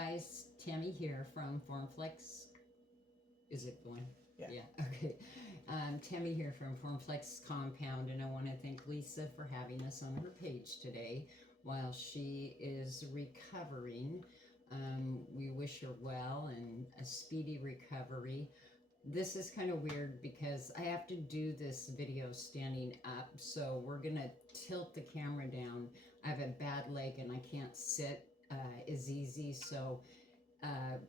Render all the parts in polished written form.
guys, Tammy here from Formflex. Is it going? Yeah. Okay. Tammy here from Formflex Compound, and I want to thank Lisa for having us on her page today while she is recovering. We wish her well and a speedy recovery. This is kind of weird because I have to do this video standing up, so we're gonna tilt the camera down. I have a bad leg and I can't sit as easy, so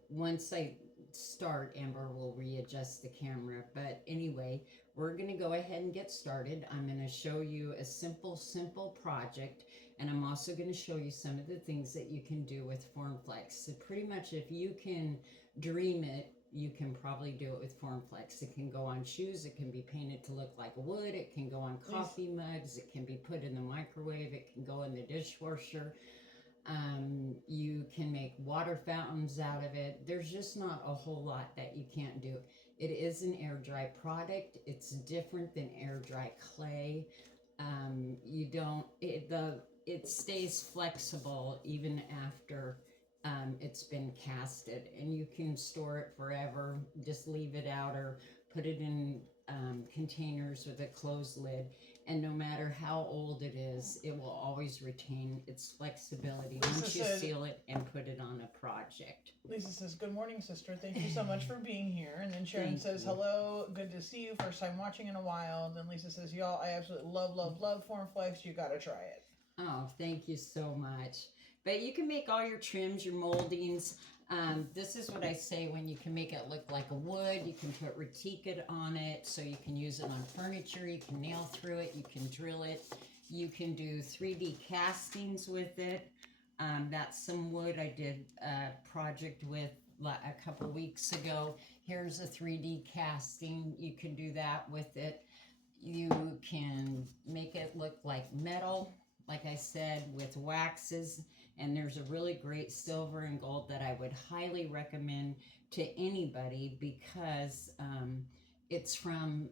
once I start, Amber will readjust the camera. But anyway, we're gonna go ahead and get started. I'm gonna show you a simple project, and I'm also gonna show you some of the things that you can do with Formflex. So pretty much if you can dream it, you can probably do it with Formflex. It can go on shoes, it can be painted to look like wood, it can go on coffee mugs, it can be put in the microwave, it can go in the dishwasher. You can make water fountains out of it. There's just not a whole lot that you can't do. It is an air dry product. It's different than air dry clay. You don't, it stays flexible even after it's been casted, and you can store it forever. Just leave it out or put it in containers with a closed lid, and no matter how old it is, it will always retain its flexibility once you seal it and put it on a project. Lisa says, "Good morning, sister. Thank you so much for being here." And then Sharon says, "Hello, good to see you. First time watching in a while." And then Lisa says, "Y'all, I absolutely love Formflex. You gotta try it." Oh, thank you so much. But you can make all your trims, your moldings. This is what I say when you can make it look like a wood. You can put retica on it, so you can use it on furniture. You can nail through it. You can drill it. You can do 3D castings with it. That's some wood I did a project with a couple weeks ago. Here's a 3D casting. You can do that with it. You can make it look like metal, like I said, with waxes. And there's a really great silver and gold that I would highly recommend to anybody because it's from,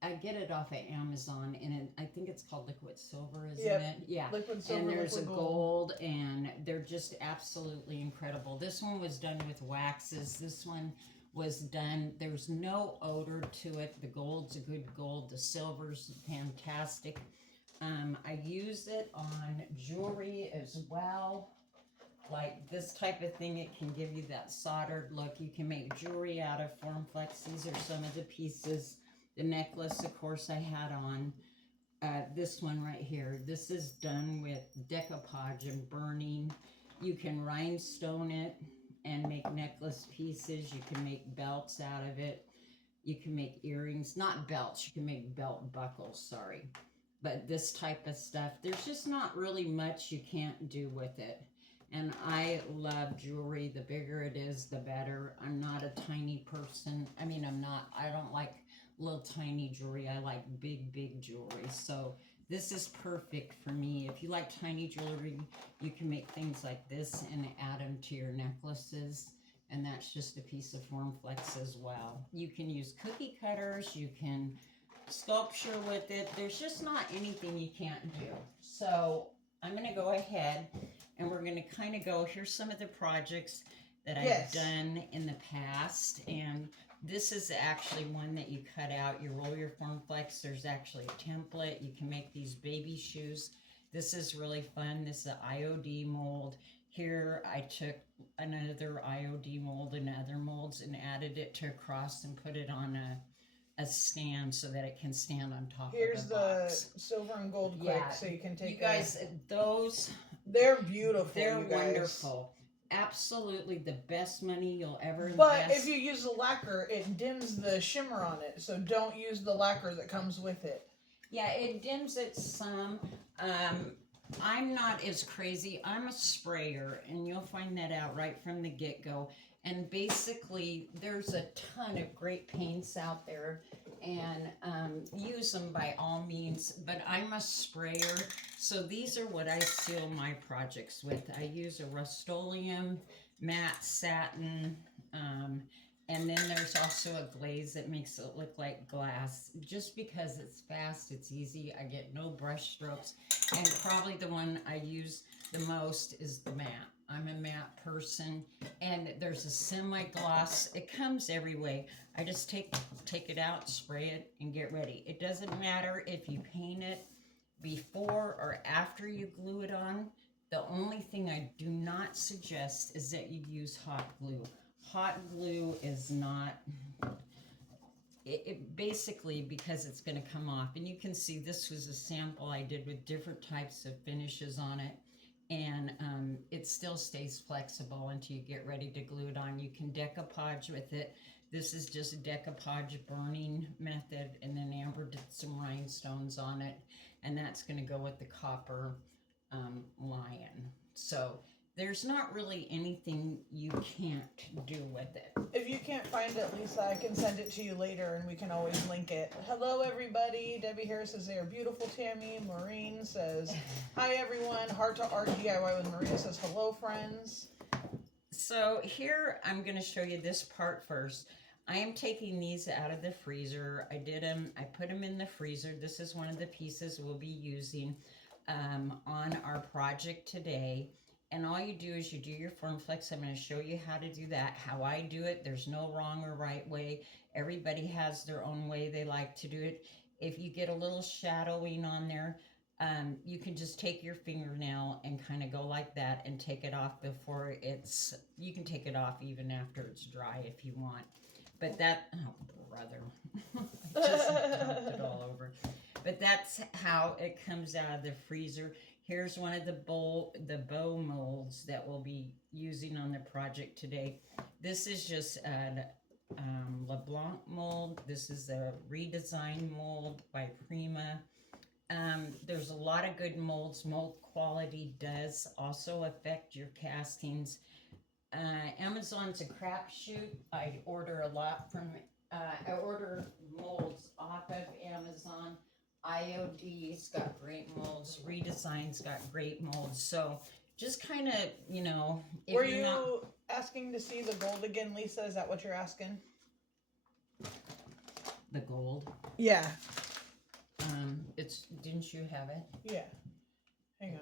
I get it off of Amazon, and I think it's called liquid silver, isn't it? Yeah. Liquid silver, and there's liquid a gold, and they're just absolutely incredible. This one was done with waxes. This one was done, there's no odor to it. The gold's a good gold. The silver's fantastic. I use it on jewelry as well. Like this type of thing, it can give you that soldered look. You can make jewelry out of Formflex. These are some of the pieces. The necklace, of course, I had on. This one right here. This is done with decoupage and burning. You can rhinestone it and make necklace pieces. You can make belts out of it. You can make earrings. Not belts. You can make belt buckles, sorry. But this type of stuff, there's just not really much you can't do with it. And I love jewelry. The bigger it is, the better. I'm not a tiny person. I mean, I don't like little tiny jewelry. I like big jewelry. So this is perfect for me. If you like tiny jewelry, you can make things like this and add them to your necklaces. And that's just a piece of Formflex as well. You can use cookie cutters. You can sculpture with it. There's just not anything you can't do. So I'm going to go ahead and we're going to kind of go, here's some of the projects that I've done in the past. And this is actually one that you cut out. You roll your Formflex. There's actually a template. You can make these baby shoes. This is really fun. This is an IOD mold. Here I took another IOD mold and other molds and added it to a cross and put it on a stand so that it can stand on top of the box. Here's the silver and gold quick, so you can take. You guys, those, they're beautiful. They're wonderful. Absolutely the best money you'll ever invest. But if you use the lacquer, it dims the shimmer on it, so don't use the lacquer that comes with it. Yeah, it dims it some. I'm not as crazy. I'm a sprayer, and you'll find that out right from the get-go. And basically, there's a ton of great paints out there, and use them by all means. But I'm a sprayer, so these are what I seal my projects with. I use a Rust-Oleum matte satin, and then there's also a glaze that makes it look like glass. Just because it's fast, it's easy. I get no brush strokes, and probably the one I use the most is the matte. I'm a matte person, and there's a semi-gloss. It comes every way. I just take it out, spray it, and get ready. It doesn't matter if you paint it before or after you glue it on. The only thing I do not suggest is that you use hot glue. Hot glue is not, it basically, because it's going to come off. And you can see this was a sample I did with different types of finishes on it. And it still stays flexible until you get ready to glue it on. You can decoupage with it. This is just decoupage burning method, and then Amber did some rhinestones on it, and that's going to go with the copper lion. So there's not really anything you can't do with it. If you can't find it, Lisa, I can send it to you later and we can always link it. Hello, everybody. Debbie Harris says they are beautiful, Tammy. Maureen says, hi, everyone. Heart to Art DIY with Maria says, hello, friends. So here I'm going to show you this part first. I am taking these out of the freezer. I put them in the freezer. This is one of the pieces we'll be using on our project today. And all you do is you do your Formflex. I'm going to show you how to do that, how I do it. There's no wrong or right way. Everybody has their own way they like to do it. If you get a little shadowing on there, you can just take your fingernail and kind of go like that and take it off before you can take it off even after it's dry if you want. But oh brother, I just dumped it all over. But that's how it comes out of the freezer. Here's one of the bow molds that we'll be using on the project today. This is just a LeBlanc mold. This is a redesigned mold by Prima. There's a lot of good molds. Mold quality does also affect your castings. Amazon's a crapshoot. I order a lot from, I order molds off of Amazon. IOD's got great molds. Redesign's got great molds. So just kind of, if Were you asking to see the gold again, Lisa? Is that what you're asking? The gold? Yeah. Didn't you have it? Yeah. Hang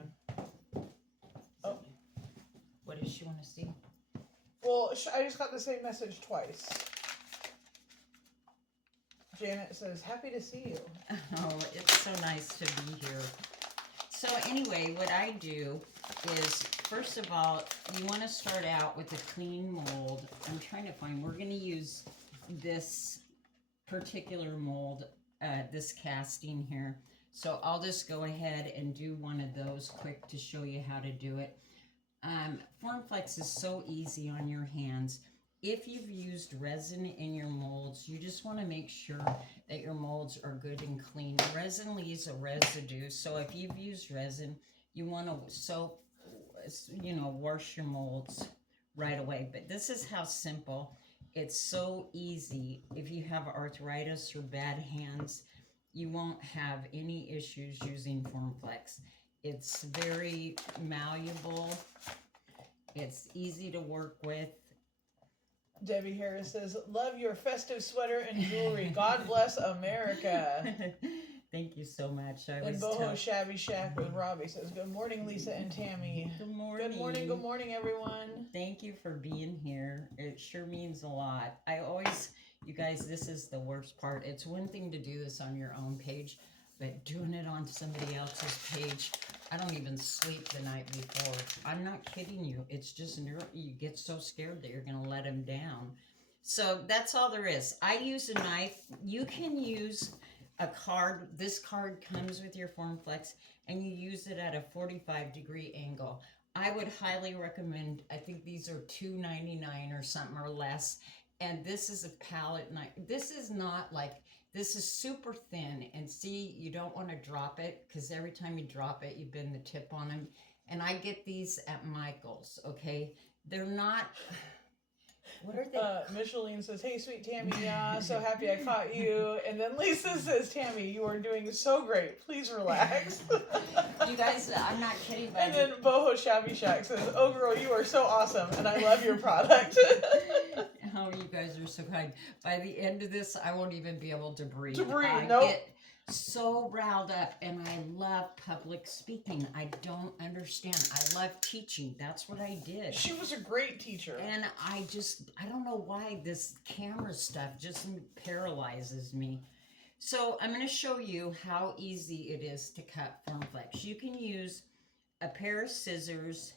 on. Oh. What does she want to see? Well, I just got the same message twice. Janet says, happy to see you. Oh, it's so nice to be here. So anyway, what I do is, first of all, you want to start out with a clean mold. I'm trying to find, we're going to use this particular mold, this casting here. So I'll just go ahead and do one of those quick to show you how to do it. Formflex is so easy on your hands. If you've used resin in your molds, you just want to make sure that your molds are good and clean. Resin leaves a residue, so if you've used resin, you want to wash your molds right away. But this is how simple. It's so easy. If you have arthritis or bad hands, you won't have any issues using Formflex. It's very malleable. It's easy to work with. Debbie Harris says, love your festive sweater and jewelry. God bless America. Thank you so much. And Boho Shabby Shack with Robbie says, good morning, Lisa and Tammy. Good morning. Good morning, everyone. Thank you for being here. It sure means a lot. You guys, this is the worst part. It's one thing to do this on your own page, but doing it on somebody else's page, I don't even sleep the night before. I'm not kidding you. It's just you get so scared that you're going to let them down. So that's all there is. I use a knife. You can use a card. This card comes with your Formflex, and you use it at a 45-degree angle. I would highly recommend, I think these are $2.99 or something or less. And this is a palette knife. This is super thin, and see, you don't want to drop it because every time you drop it, you bend the tip on them. And I get these at Michael's, okay? They're not, what are they? Micheline says, hey, sweet Tammy, so happy I caught you. And then Lisa says, Tammy, you are doing so great. Please relax. You guys, I'm not kidding. And then Boho Shabby Shack says, oh, girl, you are so awesome, and I love your product. Oh, you guys are so kind. By the end of this, I won't even be able to breathe. Nope. so riled up, and I love public speaking. I don't understand. I love teaching. That's what I did. She was a great teacher. And I don't know why this camera stuff just paralyzes me. So I'm going to show you how easy it is to cut FormFlex. You can use a pair of scissors.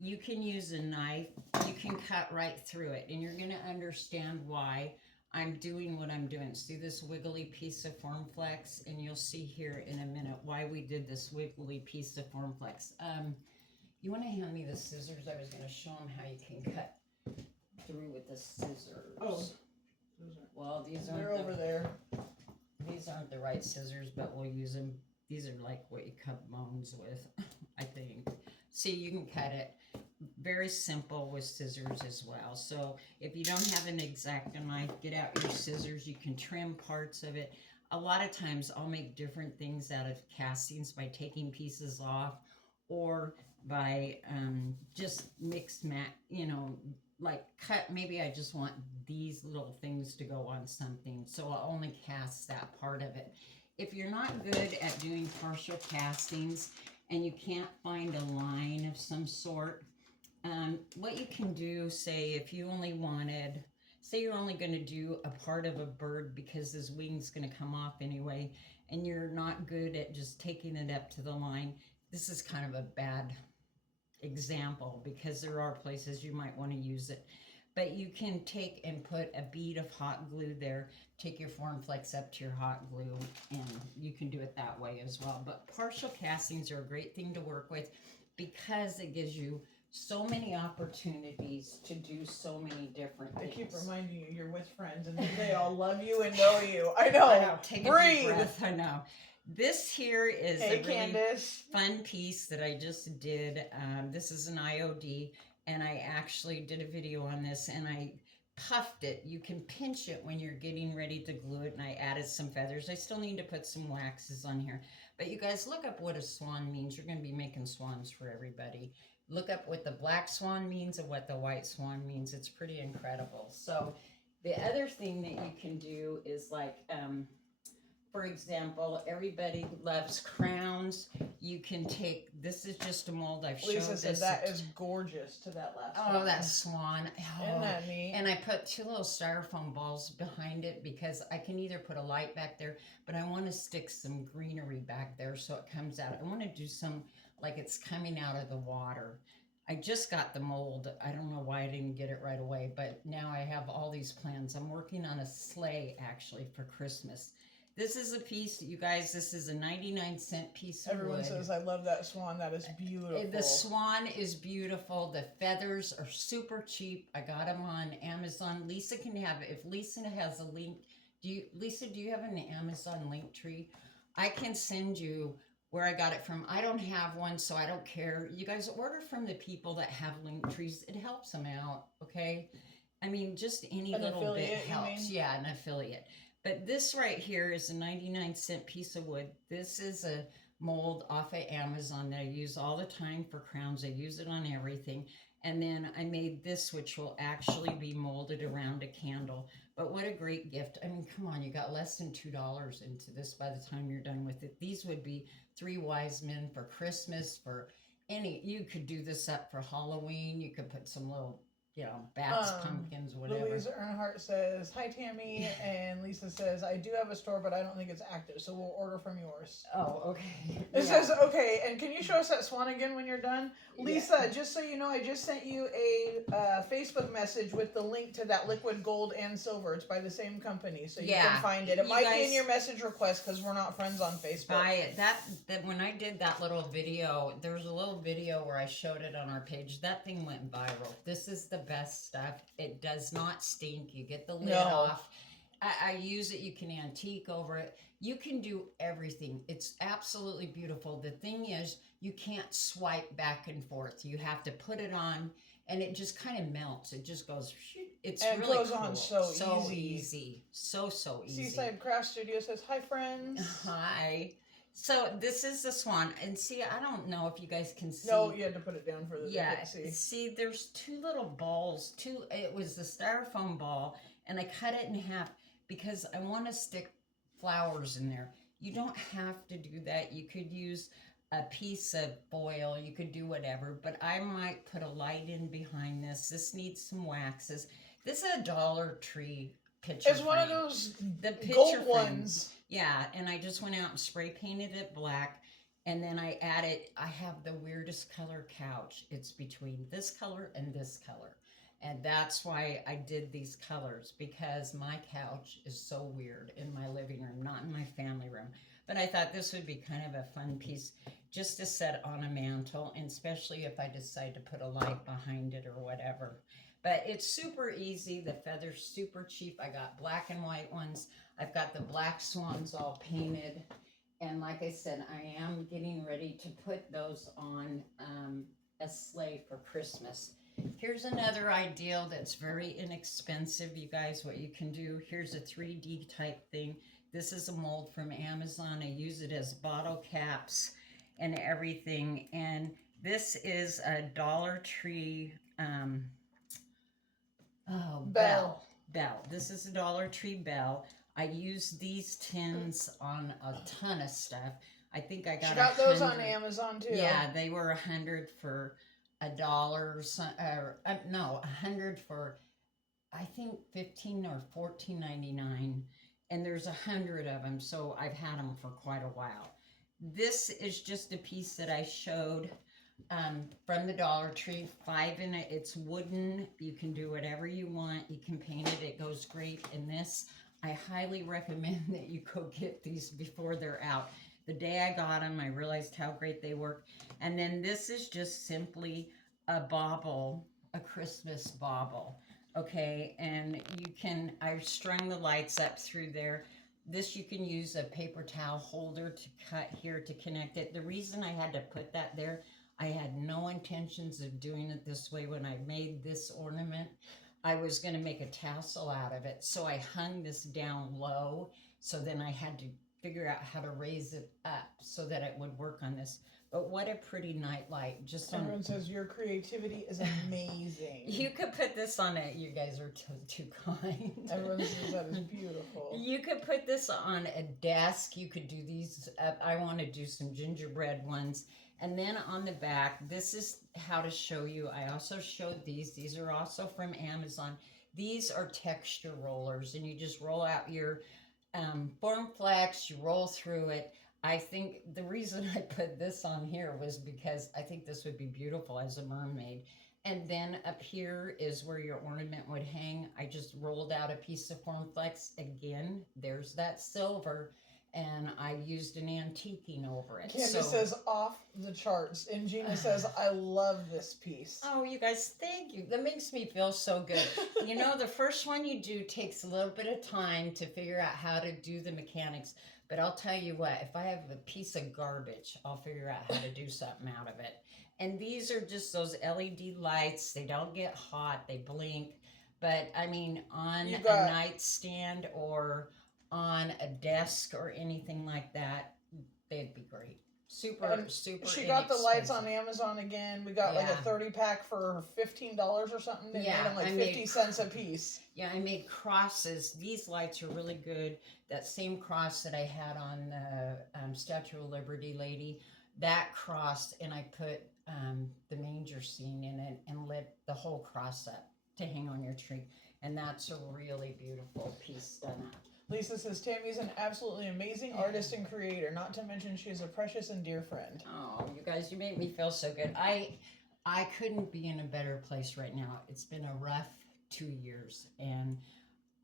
You can use a knife. You can cut right through it. And you're going to understand why I'm doing what I'm doing. See this wiggly piece of FormFlex? And you'll see here in a minute why we did this wiggly piece of FormFlex. You want to hand me the scissors? I was going to show them how you can cut through with the scissors. Oh. Well, They're over there. These aren't the right scissors, but we'll use them. These are like what you cut bones with, I think. See, you can cut it very simple with scissors as well. So if you don't have an X-Acto knife, get out your scissors. You can trim parts of it. A lot of times I'll make different things out of castings by taking pieces off, or by just like cut. Maybe I just want these little things to go on something, so I'll only cast that part of it. If you're not good at doing partial castings and you can't find a line of some sort, what you can do, say if you only wanted, say you're only going to do a part of a bird because his wing's going to come off anyway, and you're not good at just taking it up to the line. This is kind of a bad example because there are places you might want to use it. But you can take and put a bead of hot glue there, take your FormFlex up to your hot glue, and you can do it that way as well. But partial castings are a great thing to work with because it gives you so many opportunities to do so many different things. I keep reminding you, you're with friends, and they all love you and know you. I know. Take Breathe. a deep breath. I know. This here is Hey, a really Candace. fun piece that I just did. This is an IOD, and I actually did a video on this, and I puffed it. You can pinch it when you're getting ready to glue it, and I added some feathers. I still need to put some waxes on here. But you guys look up what a swan means. You're going to be making swans for everybody. Look up what the black swan means and what the white swan means. It's pretty incredible. So the other thing that you can do is like, for example, everybody loves crowns. You can take, this is just a mold. I've showed Lisa this. said that is gorgeous to that last one. Oh, that swan. Isn't Oh. that neat? And I put two little styrofoam balls behind it because I can either put a light back there, but I want to stick some greenery back there so it comes out. I want to do some, like it's coming out of the water. I just got the mold. I don't know why I didn't get it right away, but now I have all these plans. I'm working on a sleigh actually for Christmas. This is a piece, you guys, this is a 99-cent piece of Everyone wood. says, I love that swan. That is beautiful. The swan is beautiful. The feathers are super cheap. I got them on Amazon. Lisa can have it. If Lisa has a link, Lisa, do you have an Amazon link tree? I can send you where I got it from. I don't have one, so I don't care. You guys order from the people that have link trees. It helps them out, okay? I mean, just any An little bit affiliate, you helps. mean? Yeah, an affiliate. But this right here is a 99-cent piece of wood. This is a mold off of Amazon that I use all the time for crowns. I use it on everything. And then I made this, which will actually be molded around a candle. But what a great gift. I mean, come on, you got less than $2 into this by the time you're done with it. These would be 3 wise men for Christmas, for any, you could do this up for Halloween. You could put some little, bats, pumpkins, whatever. Louise Earnhardt says, hi, Tammy. And Lisa says, I do have a store, but I don't think it's active, so we'll order from yours. Oh, okay. It says, okay, and can you show us that swan again when you're done? Lisa, just so you know, I just sent you a Facebook message with the link to that liquid gold and silver. It's by the same company, so you can find it. It might be in your message request because we're not friends on Facebook. Buy it. That when I did that little video, there was a little video where I showed it on our page. That thing went viral. This is the best stuff. It does not stink. You get the lid off. I use it. You can antique over it. You can do everything. It's absolutely beautiful. The thing is, you can't swipe back and forth. You have to put it on, and it just kind of melts. It just goes. It's and really it goes cool. on so easy. So easy. Seaside Craft Studio says, hi, friends. Hi. So this is the swan, and see, I don't know if you guys can see. No, you had to put it down for the see. See, there's 2 little balls. It was the styrofoam ball, and I cut it in half because I want to stick flowers in there. You don't have to do that. You could use a piece of foil, you could do whatever, but I might put a light in behind this. This needs some waxes. This is a Dollar Tree picture It's one of frame. those The picture gold frame. ones. Yeah, and I just went out and spray painted it black, and then I added, I have the weirdest color couch. It's between this color and this color. And that's why I did these colors, because my couch is so weird in my living room, not in my family room. But I thought this would be kind of a fun piece just to set on a mantle, and especially if I decide to put a light behind it or whatever. But it's super easy. The feather's super cheap. I got black and white ones. I've got the black swans all painted. And like I said, I am getting ready to put those on a sleigh for Christmas. Here's another ideal that's very inexpensive, you guys, what you can do. Here's a 3D type thing. This is a mold from Amazon. I use it as bottle caps and everything. And this is a Dollar Tree bell. This is a Dollar Tree bell. I use these tins on a ton of stuff. I think I got, she got those on Amazon too. Yeah, they were $100 for $1 or no, $100 for I think $15 or $14.99, and there's 100 of them, so I've had them for quite a while. This is just a piece that I showed from the Dollar Tree, 5 in it. It's wooden. You can do whatever you want. You can paint it. It goes great in this. I highly recommend that you go get these before they're out. The day I got them, I realized how great they work. And then this is just simply a bauble, a Christmas bauble. Okay, and you can, I strung the lights up through there. This you can use a paper towel holder to cut here to connect it. The reason I had to put that there, I had no intentions of doing it this way when I made this ornament. I was going to make a tassel out of it, so I hung this down low, so then I had to figure out how to raise it up so that it would work on this. But what a pretty night light. Just on, everyone says your creativity is amazing. You could put this on it. You guys are too kind. Everyone says that is beautiful. You could put this on a desk. You could do these. I want to do some gingerbread ones. And then on the back, this is how to show you. I also showed these. These are also from Amazon. These are texture rollers, and you just roll out your Form Flex. You roll through it. I think the reason I put this on here was because I think this would be beautiful as a mermaid. And then up here is where your ornament would hang. I just rolled out a piece of Form Flex. Again, there's that silver, and I used an antiquing over it. Candace says off the charts, and Gina says, I love this piece. Oh, you guys, thank you. That makes me feel so good. You know, the first one you do takes a little bit of time to figure out how to do the mechanics. But I'll tell you what, if I have a piece of garbage, I'll figure out how to do something out of it. And these are just those LED lights. They don't get hot. They blink. But, I mean, on a nightstand or on a desk or anything like that, they'd be great. Super She got the lights on Amazon again. We got like a 30-pack for $15 or something. They made them like 50 cents a piece. Yeah, I made crosses. These lights are really good. That same cross that I had on the Statue of Liberty lady, that cross, and I put the manger scene in it and lit the whole cross up to hang on your tree. And that's a really beautiful piece done up. Lisa says, Tammy's an absolutely amazing artist and creator, not to mention she's a precious and dear friend. Oh, you guys, you make me feel so good. I couldn't be in a better place right now. It's been a rough 2 years, and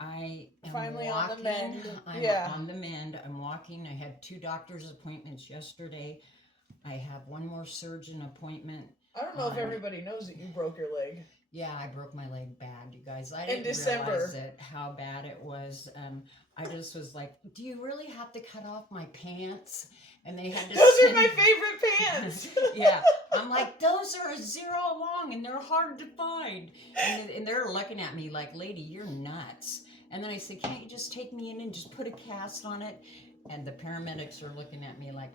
I am finally walking. On the mend. I'm on the mend. I'm walking. I had 2 doctor's appointments yesterday. I have 1 more surgeon appointment. I don't know if everybody knows that you broke your leg. Yeah, I broke my leg bad, you guys. I didn't realize how bad it was. I just was like, do you really have to cut off my pants? And they had to Those are my favorite pants. Yeah. I'm like, those are 0 long and they're hard to find. And they're looking at me like, lady, you're nuts. And then I said, can't you just take me in and just put a cast on it? And the paramedics are looking at me like,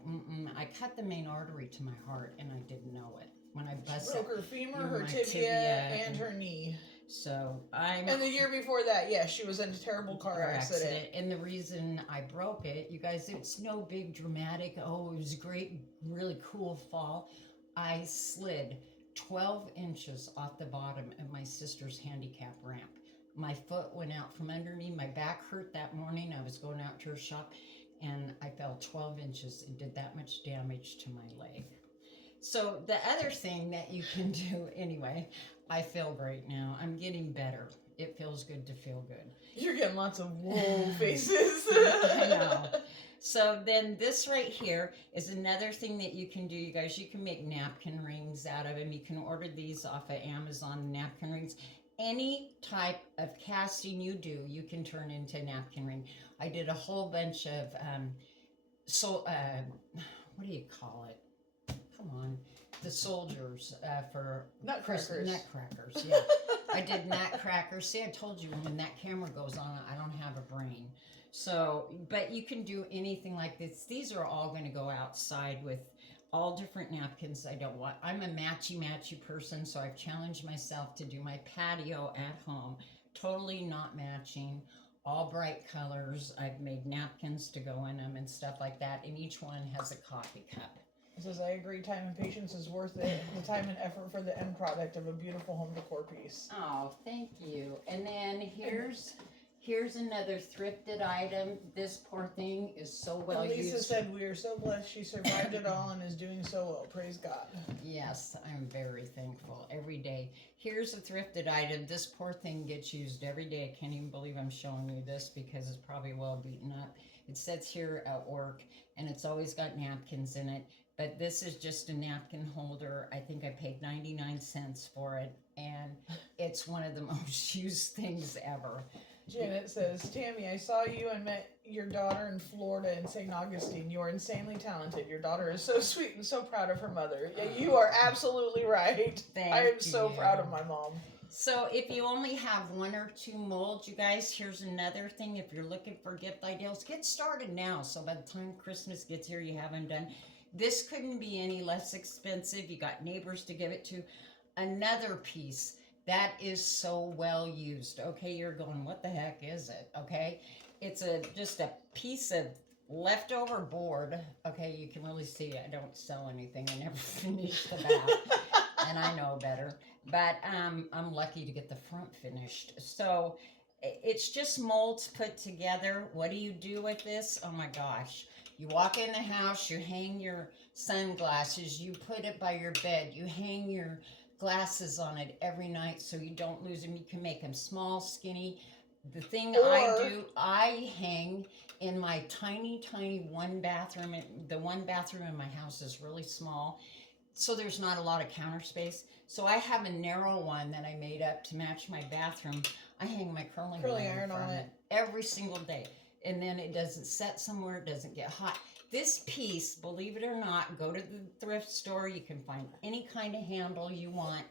I cut the main artery to my heart and I didn't know it. When I busted, broke her femur, her tibia, and her knee. So I'm. And the year before that, yes, she was in a terrible car accident. And the reason I broke it, you guys, it's no big dramatic. Oh, it was a great, really cool fall. I slid 12 inches off the bottom of my sister's handicap ramp. My foot went out from under me. My back hurt that morning. I was going out to her shop and I fell 12 inches and did that much damage to my leg. So the other thing that you can do, anyway, I feel great now. I'm getting better. It feels good to feel good. You're getting lots of whoa faces. I know. So then this right here is another thing that you can do, you guys. You can make napkin rings out of them. You can order these off of Amazon, napkin rings. Any type of casting you do, you can turn into a napkin ring. I did a whole bunch of, what do you call it? Come on, the soldiers for Nutcrackers. Nutcrackers, yeah. I did nutcrackers. See, I told you when that camera goes on, I don't have a brain. So, but you can do anything like this. These are all going to go outside with all different napkins. I'm a matchy person, so I've challenged myself to do my patio at home. Totally not matching, all bright colors. I've made napkins to go in them and stuff like that, and each one has a coffee cup. It says, I agree, time and patience is worth it. The time and effort for the end product of a beautiful home decor piece. Oh, thank you. And then here's another thrifted item. This poor thing is so well used. Lisa said, we are so blessed she survived it all and is doing so well. Praise God. Yes, I'm very thankful every day. Here's a thrifted item. This poor thing gets used every day. I can't even believe I'm showing you this because it's probably well beaten up. It sits here at work and it's always got napkins in it. But this is just a napkin holder. I think I paid 99 cents for it. And it's one of the most used things ever. Janet says, Tammy, I saw you and met your daughter in Florida in St. Augustine. You are insanely talented. Your daughter is so sweet and so proud of her mother. Yeah, you are absolutely right. I am so proud of my mom. So if you only have 1 or 2 molds, you guys, here's another thing. If you're looking for gift ideas, get started now. So by the time Christmas gets here, you haven't done. This couldn't be any less expensive. You got neighbors to give it to. Another piece that is so well used. Okay, you're going, what the heck is it? Okay, it's just a piece of leftover board. Okay, you can really see I don't sell anything. I never finish the back, and I know better. But I'm lucky to get the front finished. So it's just molds put together. What do you do with this? Oh my gosh. You walk in the house, you hang your sunglasses, you put it by your bed, you hang your glasses on it every night so you don't lose them. You can make them small, skinny. The thing I do, I hang in my tiny one bathroom. The one bathroom in my house is really small, so there's not a lot of counter space. So I have a narrow one that I made up to match my bathroom. I hang my curling iron on it every single day. And then it doesn't set somewhere, it doesn't get hot. This piece, believe it or not, go to the thrift store, you can find any kind of handle you want.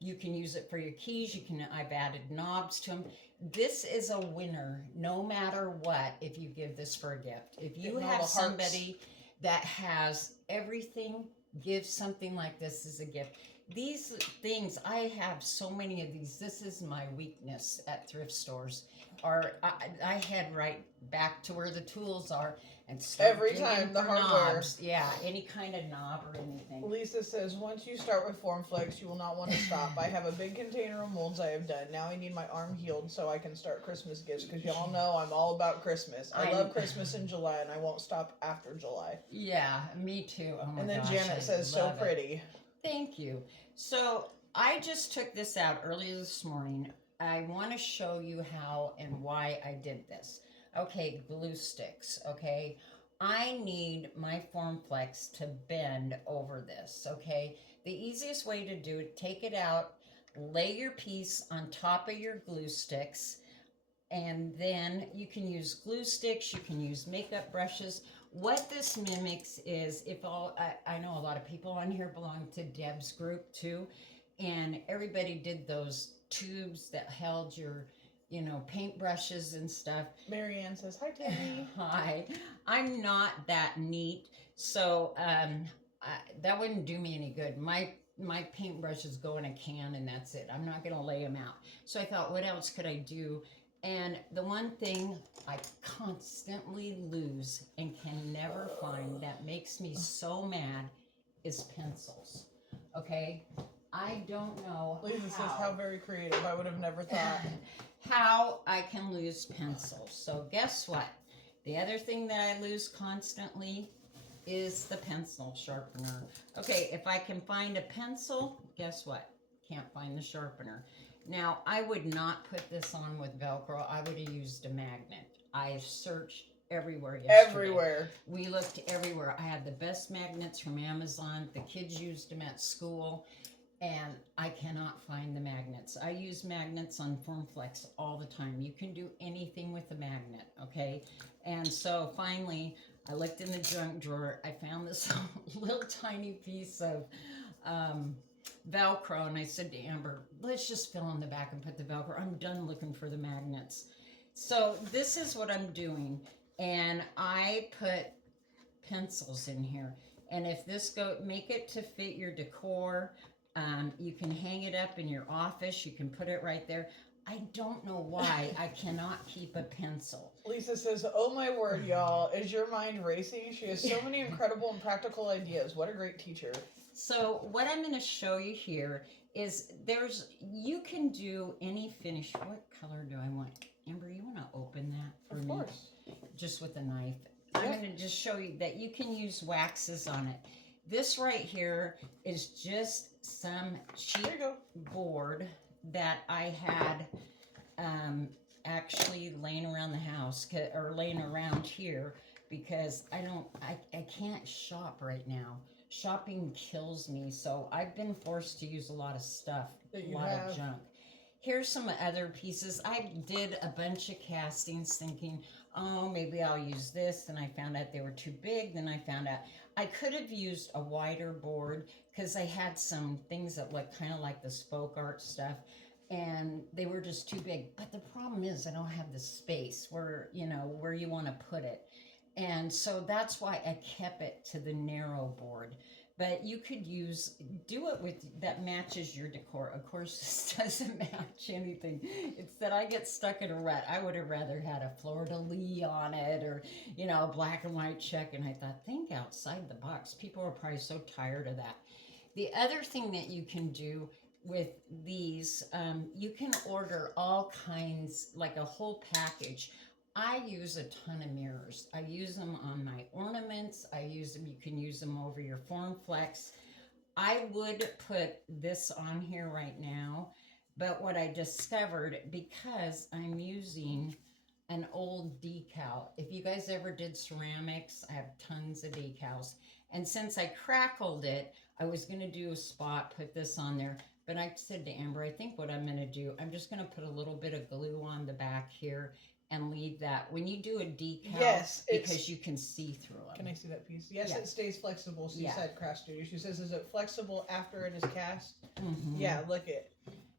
You can use it for your keys, I've added knobs to them. This is a winner, no matter what, if you give this for a gift. If you have somebody that has everything, give something like this as a gift. These things, I have so many of these. This is my weakness at thrift stores. I head right back to where the tools are and start every time the hardware. Knobs. Yeah, any kind of knob or anything. Lisa says, once you start with Formflex, you will not want to stop. I have a big container of molds I have done. Now I need my arm healed so I can start Christmas gifts because y'all know I'm all about Christmas. I love Christmas in July and I won't stop after July. Yeah, me too. Oh my and then gosh, Janet says, so pretty. Thank you. So I just took this out earlier this morning. I want to show you how and why I did this. Okay, glue sticks, okay? I need my Formflex to bend over this, okay? The easiest way to do it, take it out, lay your piece on top of your glue sticks, and then you can use glue sticks, you can use makeup brushes. What this mimics is, I know a lot of people on here belong to Deb's group too, and everybody did those tubes that held your, paint brushes and stuff. Marianne says, hi, Tammy. Hi. I'm not that neat, so that wouldn't do me any good. My my paintbrushes go in a can and that's it. I'm not going to lay them out. So I thought, what else could I do? And the one thing I constantly lose and can never find that makes me so mad is pencils. Okay? I don't know Lisa says, how very creative. I would have never thought. how I can lose pencils. So guess what? The other thing that I lose constantly is the pencil sharpener. Okay, if I can find a pencil, guess what? Can't find the sharpener. Now, I would not put this on with Velcro. I would have used a magnet. I searched everywhere yesterday. Everywhere. We looked everywhere. I had the best magnets from Amazon. The kids used them at school, and I cannot find the magnets. I use magnets on FormFlex all the time. You can do anything with a magnet, okay? And so finally, I looked in the junk drawer. I found this little tiny piece of Velcro, and I said to Amber, let's just fill in the back and put the Velcro. I'm done looking for the magnets. So this is what I'm doing, and I put pencils in here. And if this make it to fit your decor, you can hang it up in your office. You can put it right there. I don't know why I cannot keep a pencil. Lisa says, oh my word, y'all, is your mind racing? She has so many incredible and practical ideas. What a great teacher. So what I'm going to show you here is you can do any finish. What color do I want? Amber, you want to open that for me? Of course. Just with a knife. I'm going to just show you that you can use waxes on it. This right here is just some cheap board that I had actually laying around the house or laying around here because I can't shop right now. Shopping kills me, so I've been forced to use a lot of stuff, a lot of junk. Here's some other pieces. I did a bunch of castings thinking, oh, maybe I'll use this. Then I found out they were too big. Then I found out I could have used a wider board because I had some things that look kind of like the spoke art stuff, and they were just too big. But the problem is I don't have the space where you want to put it. And so that's why I kept it to the narrow board. But you could do it with, that matches your decor. Of course, this doesn't match anything. It's that I get stuck in a rut. I would have rather had a fleur-de-lis on it or, a black and white check. And I thought, think outside the box. People are probably so tired of that. The other thing that you can do with these, you can order all kinds, like a whole package. I use a ton of mirrors. I use them on my ornaments. You can use them over your FormFlex. I would put this on here right now, but what I discovered, because I'm using an old decal, if you guys ever did ceramics, I have tons of decals. And since I crackled it, I was going to do a spot, put this on there, but I said to Amber, I think what I'm going to do, I'm just going to put a little bit of glue on the back here and leave that. When you do a decal, because you can see through them. Can I see that piece? Yes, it stays flexible. She said Craft Studio. She says, is it flexible after it is cast? Mm-hmm. Yeah, look it.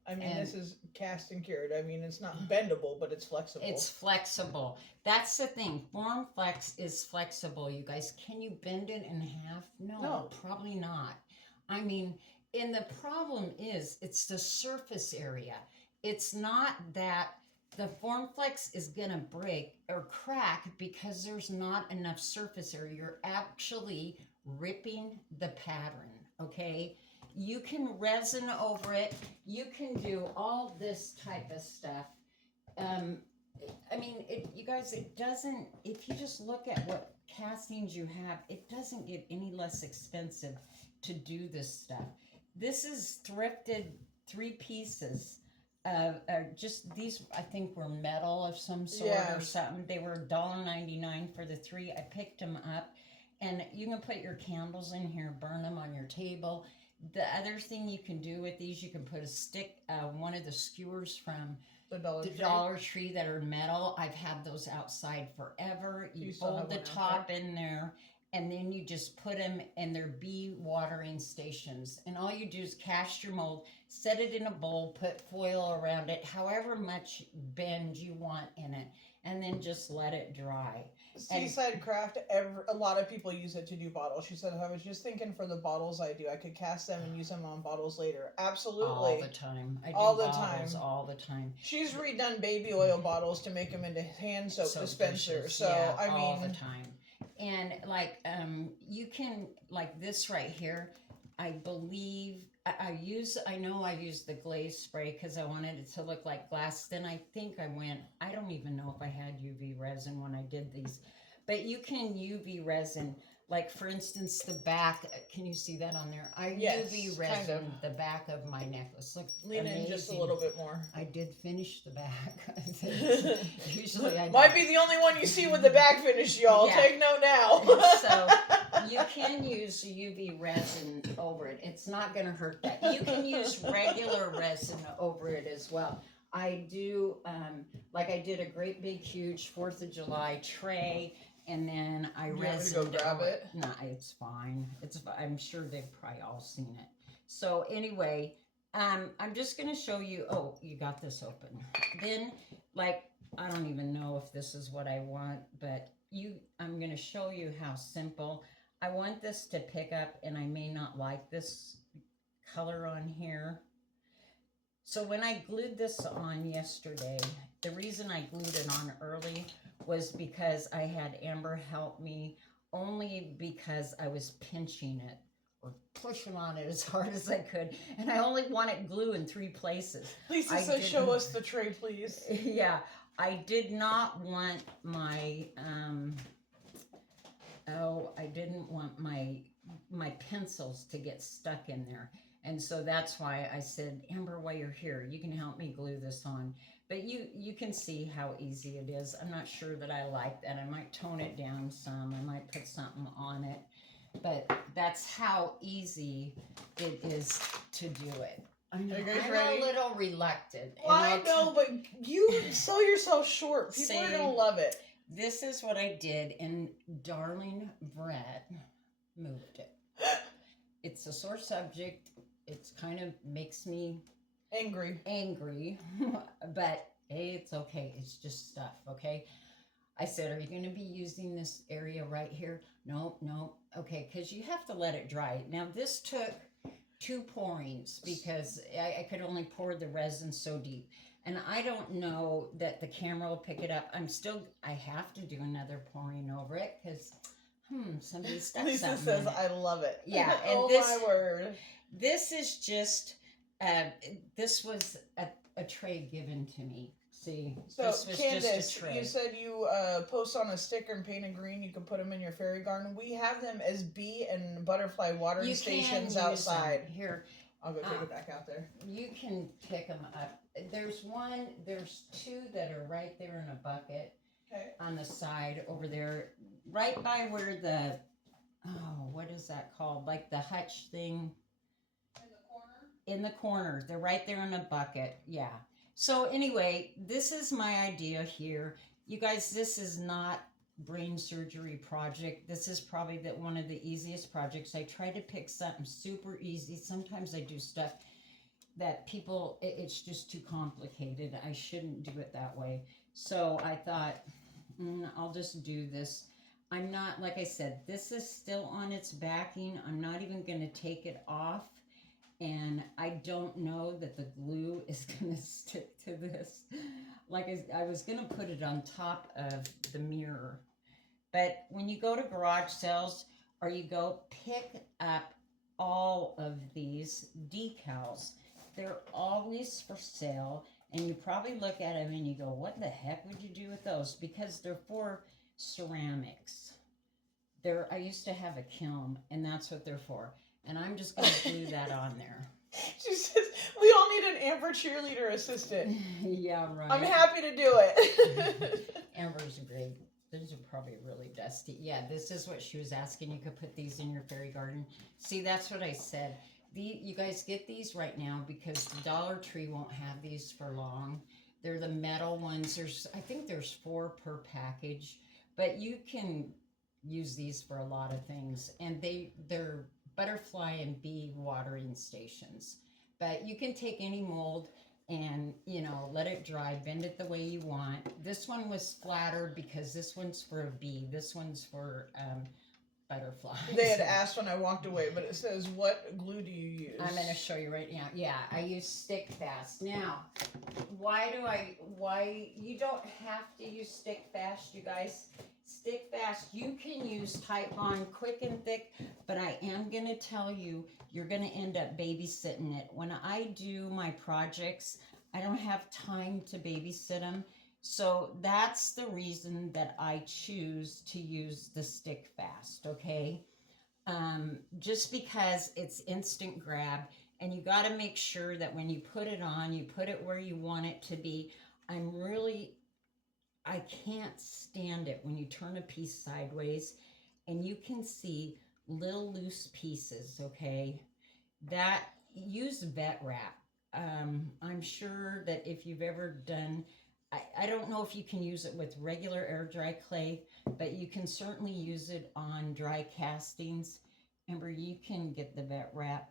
I mean, this is cast and cured. I mean, it's not bendable, but it's flexible. It's flexible. That's the thing. FormFlex is flexible, you guys. Can you bend it in half? No, probably not. I mean, and the problem is, it's the surface area. It's not that the FormFlex is going to break or crack because there's not enough surface area. You're actually ripping the pattern, okay? You can resin over it. You can do all this type of stuff. I mean, you guys, it doesn't, if you just look at what castings you have, it doesn't get any less expensive to do this stuff. This is thrifted 3 pieces. Just these, I think, were metal of some sort or something. They were $1.99 for the 3. I picked them up, and you can put your candles in here, burn them on your table. The other thing you can do with these, you can put a stick, one of the skewers from the Dollar Tree that are metal. I've had those outside forever. You fold the top in there, and then you just put them in their bee watering stations. And all you do is cast your mold, set it in a bowl, put foil around it, however much bend you want in it, and then just let it dry. Seaside Craft, a lot of people use it to do bottles. She said, I was just thinking for the bottles I do, I could cast them and use them on bottles later. Absolutely. All the time. I do all the bottles time. all the time. She's redone baby oil bottles to make them into hand soap dispensers. Dishes. So, yeah, I mean. all the time. And like, you can, like this right here, I believe, I know I've used the glaze spray because I wanted it to look like glass. Then I think I don't even know if I had UV resin when I did these. But you can UV resin, like for instance, the back, can you see that on there? I UV resin the back of my necklace. Look, lean in just a little bit more. I did finish the back. Usually I might be the only one you see with the back finish, y'all. Yeah. Take note now. So you can use UV resin over it. It's not going to hurt that. You can use regular resin over it as well. I do, like I did a great big huge 4th of July tray, and then I resined go grab it. No, it's fine. I'm sure they've probably all seen it. So anyway, I'm just going to show you. Oh, you got this open. Then, like, I don't even know if this is what I want, but I'm going to show you how simple. I want this to pick up, and I may not like this color on here. So when I glued this on yesterday, the reason I glued it on early was because I had Amber help me, only because I was pinching it or pushing on it as hard as I could, and I only wanted glue in 3 places. Lisa says, show us the tray, please. Yeah, I did not want my, I didn't want my pencils to get stuck in there. And so that's why I said, Amber, while you're here, you can help me glue this on. But you can see how easy it is. I'm not sure that I like that. I might tone it down some. I might put something on it. But that's how easy it is to do it. I'm ready? a little reluctant. Well, I know, but you sell yourself short. People are going to love it. This is what I did, and darling Brett moved it. It's a sore subject. It's kind of makes me angry, but hey, it's okay. It's just stuff, okay? I said, are you going to be using this area right here? No. Okay, because you have to let it dry. Now, this took 2 pourings because I could only pour the resin so deep. And I don't know that the camera will pick it up. I have to do another pouring over it because, somebody stuck Lisa something says, in it. I love it. Yeah. And oh, my word. This is just, this was a tray given to me. See, so this was Candace, just a tray. You said you post on a sticker and painted green. You can put them in your fairy garden. We have them as bee and butterfly watering stations outside. Here, I'll go take it back out there. You can pick them up. There's 2 that are right there in a bucket. Okay. On the side over there, right by where the, what is that called? Like the hutch thing. In the corner. They're right there in a bucket. Yeah. So anyway, this is my idea here. You guys, this is not brain surgery project. This is probably one of the easiest projects. I try to pick something super easy. Sometimes I do stuff that people, it's just too complicated. I shouldn't do it that way. So I thought, I'll just do this. I'm not, like I said, this is still on its backing. I'm not even going to take it off. And I don't know that the glue is going to stick to this. Like I was going to put it on top of the mirror. But when you go to garage sales or you go pick up all of these decals, they're always for sale. And you probably look at them and you go, what the heck would you do with those? Because they're for ceramics. I used to have a kiln, and that's what they're for. And I'm just going to glue that on there. She says, we all need an Amber cheerleader assistant. Yeah, right. I'm happy to do it. Amber's great. These are probably really dusty. Yeah, this is what she was asking. You could put these in your fairy garden. See, that's what I said. You guys get these right now because the Dollar Tree won't have these for long. They're the metal ones. I think there's 4 per package. But you can use these for a lot of things, and they're butterfly and bee watering stations. But you can take any mold and let it dry, bend it the way you want. This one was flattered because this one's for a bee, this one's for butterflies. They had asked when I walked away, but it says, what glue do you use? I'm going to show you right now. Yeah, I use Stick Fast. Now, why you don't have to use Stick Fast, you guys. Stick Fast, you can use Titebond Quick and Thick, but I am going to tell you, you're going to end up babysitting it. When I do my projects, I don't have time to babysit them. So that's the reason that I choose to use the Stick Fast, okay? Just because it's instant grab, and you got to make sure that when you put it on, you put it where you want it to be. I can't stand it when you turn a piece sideways and you can see little loose pieces, okay? That, use vet wrap. I'm sure that if you've ever done, I don't know if you can use it with regular air dry clay, but you can certainly use it on dry castings. Remember, you can get the vet wrap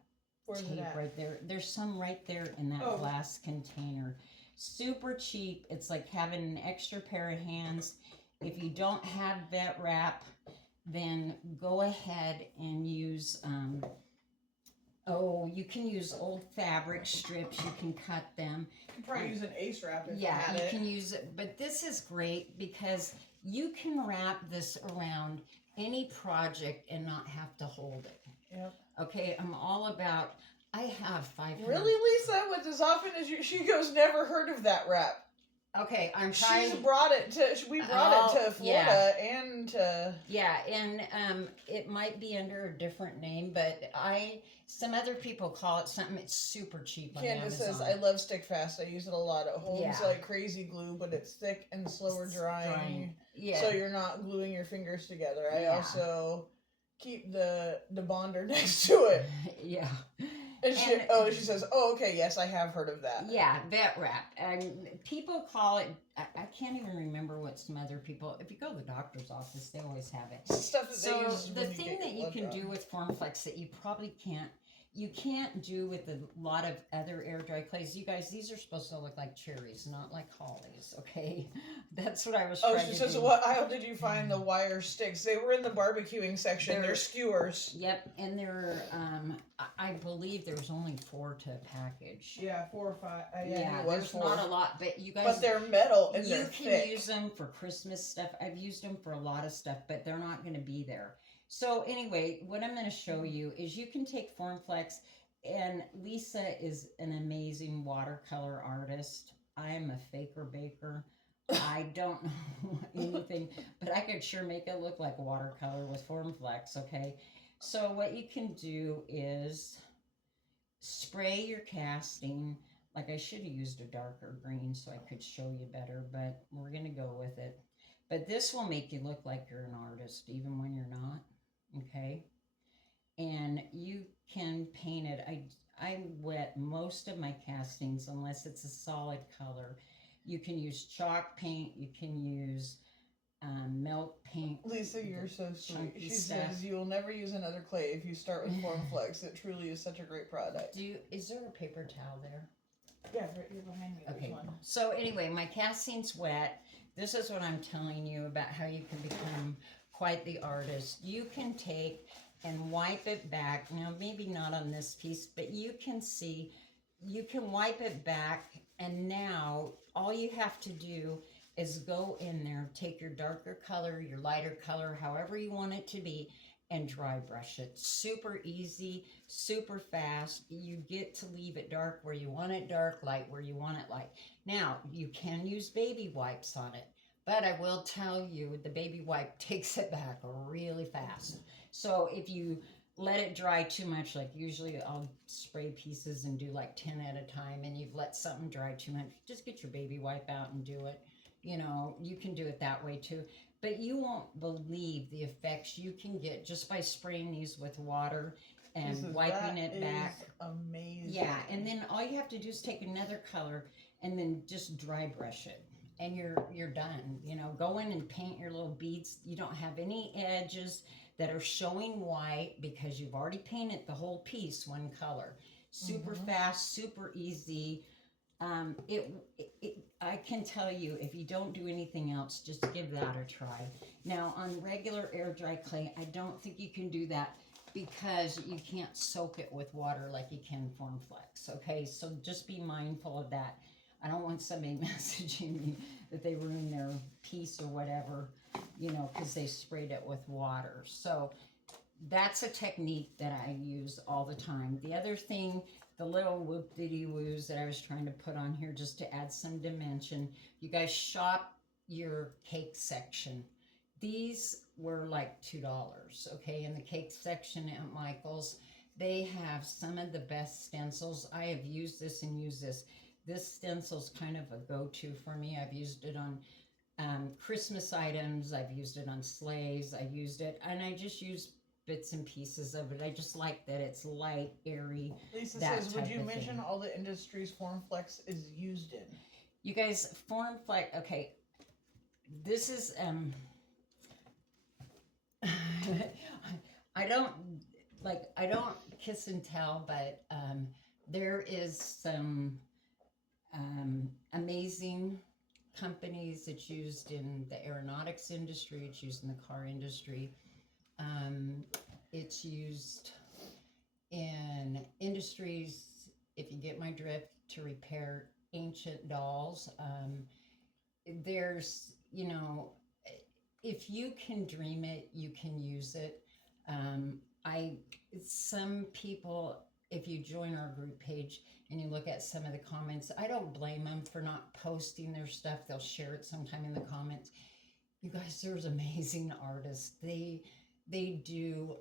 tape right there. There's some right there in that glass container. Super cheap. It's like having an extra pair of hands. If you don't have vet wrap, then go ahead and use you can use old fabric strips. You can cut them. You can probably use an ace wrap if you had it. Can use it. But this is great because you can wrap this around any project and not have to hold it. Yep. Okay, I'm all about, I have 500. Really, Lisa? With as often as she goes, never heard of that wrap. Okay, I'm trying. We brought it to Florida and to... Yeah, and it might be under a different name, but some other people call it something. It's super cheap on Candace Amazon. says, I love Stick Fast. I use it a lot. It holds like crazy glue, but it's thick and slower drying. Yeah. So you're not gluing your fingers together. I also keep the bonder next to it. Yeah. And she says, okay, yes, I have heard of that. Yeah, vet wrap. And people call it, I can't even remember what some other people, if you go to the doctor's office, they always have it. Stuff that they use the thing that you can do with Formflex that you probably can't do with a lot of other air dry clays. You guys, these are supposed to look like cherries, not like hollies, okay? That's what I was trying to do. Oh, she says, what aisle did you find the wire sticks? They were in the barbecuing section. They're skewers. Yep, and they're, I believe there's only 4 to a package. Yeah, 4 or 5. There's 4. Not a lot, but you guys... But they're metal and they're thick. You can use them for Christmas stuff. I've used them for a lot of stuff, but they're not going to be there. So anyway, what I'm going to show you is you can take Formflex, and Lisa is an amazing watercolor artist. I am a faker baker. I don't know anything, but I could sure make it look like watercolor with Formflex, okay? So what you can do is spray your casting. Like, I should have used a darker green so I could show you better, but we're going to go with it. But this will make you look like you're an artist even when you're not. Okay, and you can paint it. I wet most of my castings unless it's a solid color. You can use chalk paint. You can use milk paint. Lisa, you're so sweet. She stuff. Says you'll never use another clay if you start with Formflex. It truly is such a great product. Is there a paper towel there? Yeah, right here behind me. Okay. So anyway, my casting's wet. This is what I'm telling you about how you can become quite the artist. You can take and wipe it back. Now, maybe not on this piece, but you can see, you can wipe it back, and now all you have to do is go in there, take your darker color, your lighter color, however you want it to be, and dry brush it. Super easy, super fast. You get to leave it dark where you want it dark, light where you want it light. Now, you can use baby wipes on it. But I will tell you, the baby wipe takes it back really fast. So if you let it dry too much, like usually I'll spray pieces and do like 10 at a time, and you've let something dry too much, just get your baby wipe out and do it. You know, you can do it that way too. But you won't believe the effects you can get just by spraying these with water and wiping it back. Amazing. Yeah, and then all you have to do is take another color and then just dry brush it. and you're done. You know, go in and paint your little beads. You don't have any edges that are showing white because you've already painted the whole piece one color. Super fast, super easy. I can tell you, if you don't do anything else, just give that a try. Now, on regular air dry clay, I don't think you can do that because you can't soak it with water like you can Formflex. Okay, so just be mindful of that. I don't want somebody messaging me that they ruined their piece or whatever, you know, because they sprayed it with water. So that's a technique that I use all the time. The other thing, the little whoop-diddy-woos that I was trying to put on here just to add some dimension, you guys shop your cake section. These were like $2, okay, in the cake section at Michael's. They have some of the best stencils. I have used this and used this. This stencil's kind of a go-to for me. I've used it on Christmas items. I've used it on sleighs. I used it, and I just use bits and pieces of it. I just like that it's light, airy. Lisa says, would you mention all the industries Formflex is used in? You guys, Formflex, okay, this is, I don't kiss and tell, but there is some amazing companies that's used in the aeronautics industry. It's used in the car industry. It's used in industries, if you get my drift, to repair ancient dolls. There's, you know, if you can dream it, you can use it. Some people, if you join our group page and you look at some of the comments, I don't blame them for not posting their stuff. They'll share it sometime in the comments. You guys, there's amazing artists. They do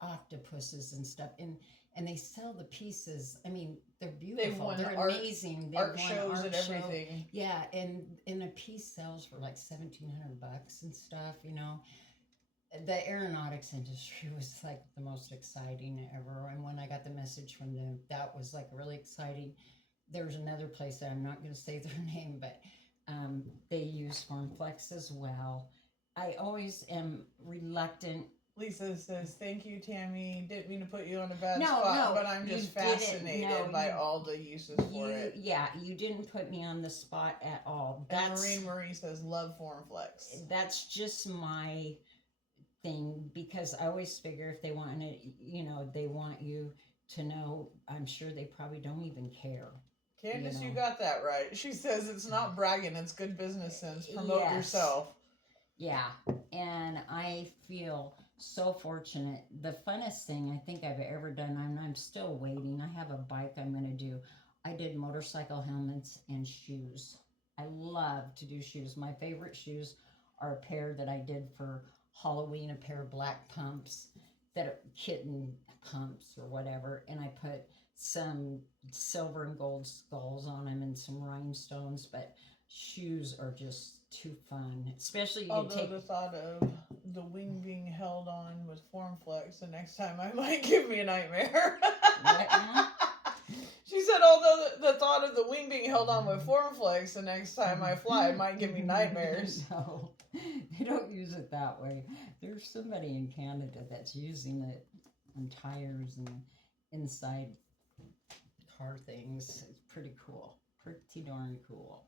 octopuses and stuff, and they sell the pieces. I mean, they're beautiful. They're amazing. They've art shows and everything. Yeah, and a piece sells for like $1,700 and stuff. You know, the aeronautics industry was like the most exciting ever. And when I got the message from them, that was like really exciting. There's another place that I'm not going to say their name, but they use Formflex as well. I always am reluctant. Lisa says, thank you, Tammy. Didn't mean to put you on a bad spot, but I'm just fascinated by all the uses for it. Yeah, you didn't put me on the spot at all. And Marie says, love Formflex. That's just my thing, because I always figure if they want it, you know, they want you to know. I'm sure they probably don't even care. Candace, you got that right. She says it's not bragging, it's good business sense. Promote yourself. Yeah, and I feel so fortunate. The funnest thing I think I've ever done, I'm still waiting. I have a bike I'm going to do. I did motorcycle helmets and shoes. I love to do shoes. My favorite shoes are a pair that I did for Halloween, a pair of black pumps that are kitten pumps or whatever, and I put some silver and gold skulls on them and some rhinestones. But shoes are just too fun, especially the thought of the wing being held on with Formflex the next time I might give me a nightmare. What now? She said, although the thought of the wing being held on with Formflex the next time I fly might give me nightmares. No, they don't use it that way. There's somebody in Canada that's using it on tires and inside car things. It's pretty cool. Pretty darn cool.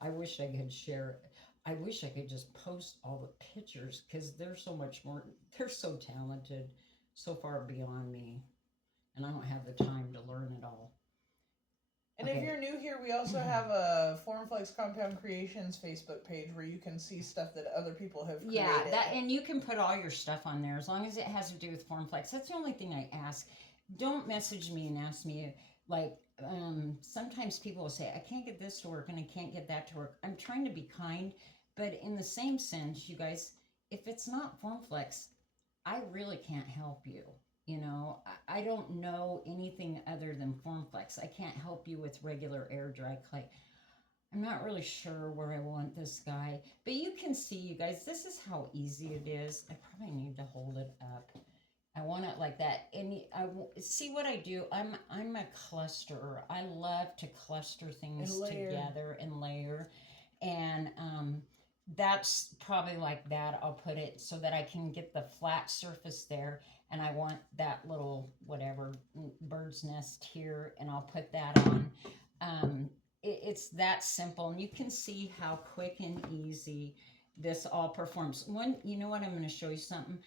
I wish I could share it. I wish I could just post all the pictures, because they're so much more, they're so talented, so far beyond me. And I don't have the time to learn it all. And if you're new here, we also have a Formflex Compound Creations Facebook page where you can see stuff that other people have created. Yeah, and you can put all your stuff on there as long as it has to do with Formflex. That's the only thing I ask. Don't message me and ask me, like, sometimes people will say, I can't get this to work and I can't get that to work. I'm trying to be kind, but in the same sense, you guys, if it's not Formflex, I really can't help you. You know, I don't know anything other than Formflex. I can't help you with regular air dry clay. I'm not really sure where I want this guy, but you can see, you guys, this is how easy it is. I probably need to hold it up. I want it like that. And see what I do. I'm a clusterer. I love to cluster things together and layer. and that's probably like that. I'll put it so that I can get the flat surface there, and I want that little whatever bird's nest here, and I'll put that on. It's that simple, and you can see how quick and easy this all performs. One, you know what? I'm going to show you something.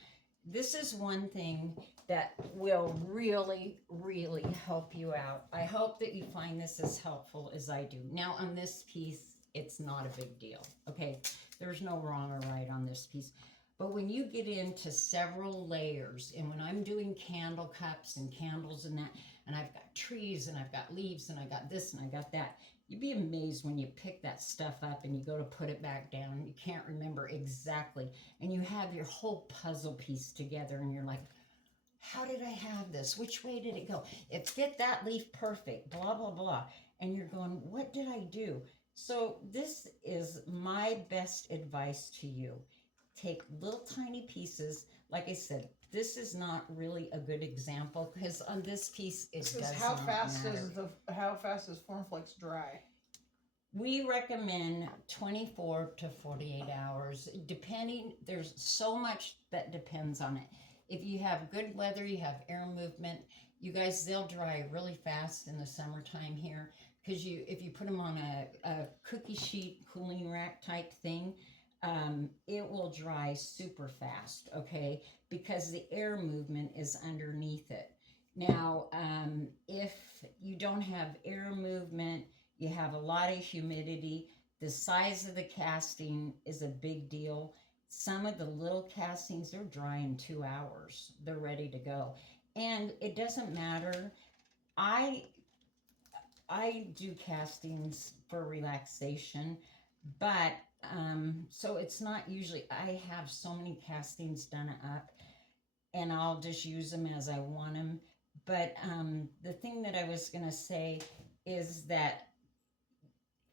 This is one thing that will really, really help you out. I hope that you find this as helpful as I do. Now, on this piece, it's not a big deal, okay? There's no wrong or right on this piece. But when you get into several layers, and when I'm doing candle cups and candles and that, and I've got trees and I've got leaves and I got this and I got that, you'd be amazed when you pick that stuff up and you go to put it back down. You can't remember exactly. And you have your whole puzzle piece together and you're like, how did I have this? Which way did it go? It fit that leaf perfect, blah, blah, blah. And you're going, what did I do? So this is my best advice to you. Take little tiny pieces. Like I said, this is not really a good example because on this piece it does how not fast matter. how fast does Formflex dry? We recommend 24 to 48 hours, depending. There's so much that depends on it. If you have good weather, you have air movement, you guys, they'll dry really fast in the summertime here because if you put them on a cookie sheet cooling rack type thing, it will dry super fast, okay? Because the air movement is underneath it. Now, if you don't have air movement, you have a lot of humidity, the size of the casting is a big deal. Some of the little castings, they're dry in 2 hours. They're ready to go. And it doesn't matter. I do castings for relaxation, but so it's not usually, I have so many castings done up and I'll just use them as I want them. But the thing that I was going to say is that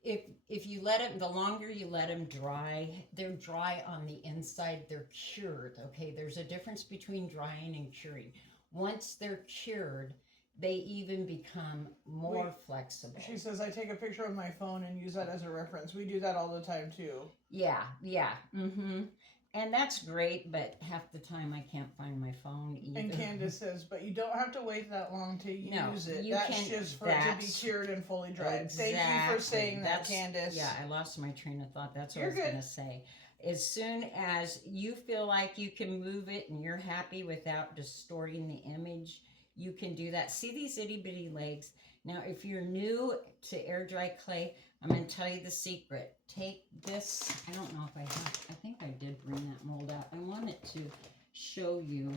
if you let it, the longer you let them dry, they're dry on the inside, they're cured, okay? There's a difference between drying and curing. Once they're cured, they even become more flexible. She says, I take a picture of my phone and use that as a reference. We do that all the time too. Yeah. And that's great, but half the time I can't find my phone either. And Candace says, but you don't have to wait that long to use it. You That's just for it to be cured and fully dried. Exactly. Thank you for saying that, Candace. Yeah, I lost my train of thought. That's what You're I was going to say. As soon as you feel like you can move it and you're happy without distorting the image, you can do that. See these itty bitty legs? Now, if you're new to air dry clay, I'm going to tell you the secret. Take this. I don't know if I have. I think I did bring that mold out. I wanted to show you.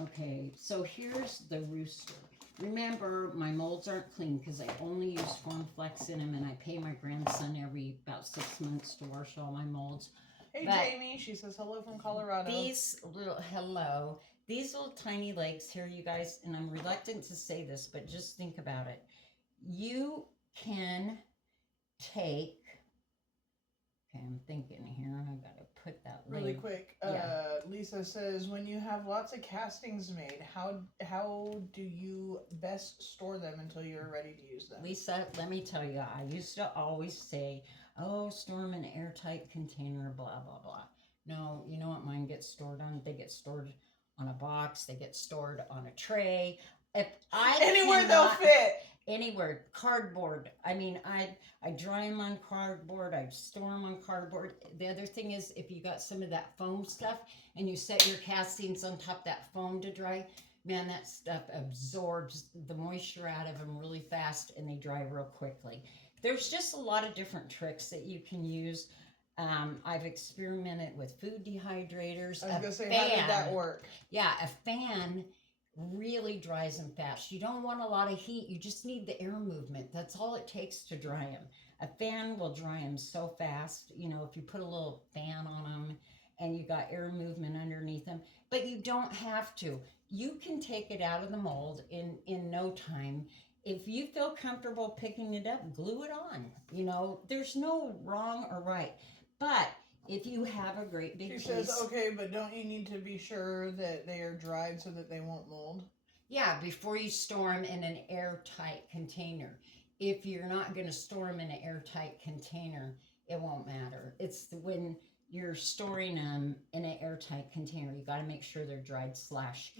Okay, so here's the rooster. Remember, my molds aren't clean because I only use Formflex in them, and I pay my grandson every about 6 months to wash all my molds. Hey, but Jamie. She says hello from Colorado. These little tiny legs here, you guys, and I'm reluctant to say this, but just think about it. You can take, okay, I'm thinking here, I gotta put that really quick. Yeah. Lisa says, when you have lots of castings made, how do you best store them until you're ready to use them? Lisa, let me tell you, I used to always say, oh, store them in an airtight container, blah, blah, blah. No, you know what mine gets stored on? They get stored on a box. They get stored on a tray. Anywhere they'll fit. Anywhere. Cardboard. I mean, I dry them on cardboard. I store them on cardboard. The other thing is, if you got some of that foam stuff and you set your castings on top of that foam to dry, man, that stuff absorbs the moisture out of them really fast and they dry real quickly. There's just a lot of different tricks that you can use. I've experimented with food dehydrators. I was going to say, how did that work? Yeah, a fan really dries them fast. You don't want a lot of heat. You just need the air movement. That's all it takes to dry them. A fan will dry them so fast. You know, if you put a little fan on them and you got air movement underneath them. But you don't have to. You can take it out of the mold in no time. If you feel comfortable picking it up, glue it on. You know, there's no wrong or right. But if you have a great big piece... She says, okay, but don't you need to be sure that they are dried so that they won't mold? Yeah, before you store them in an airtight container. If you're not going to store them in an airtight container, it won't matter. When you're storing them in an airtight container, you got to make sure they're dried / It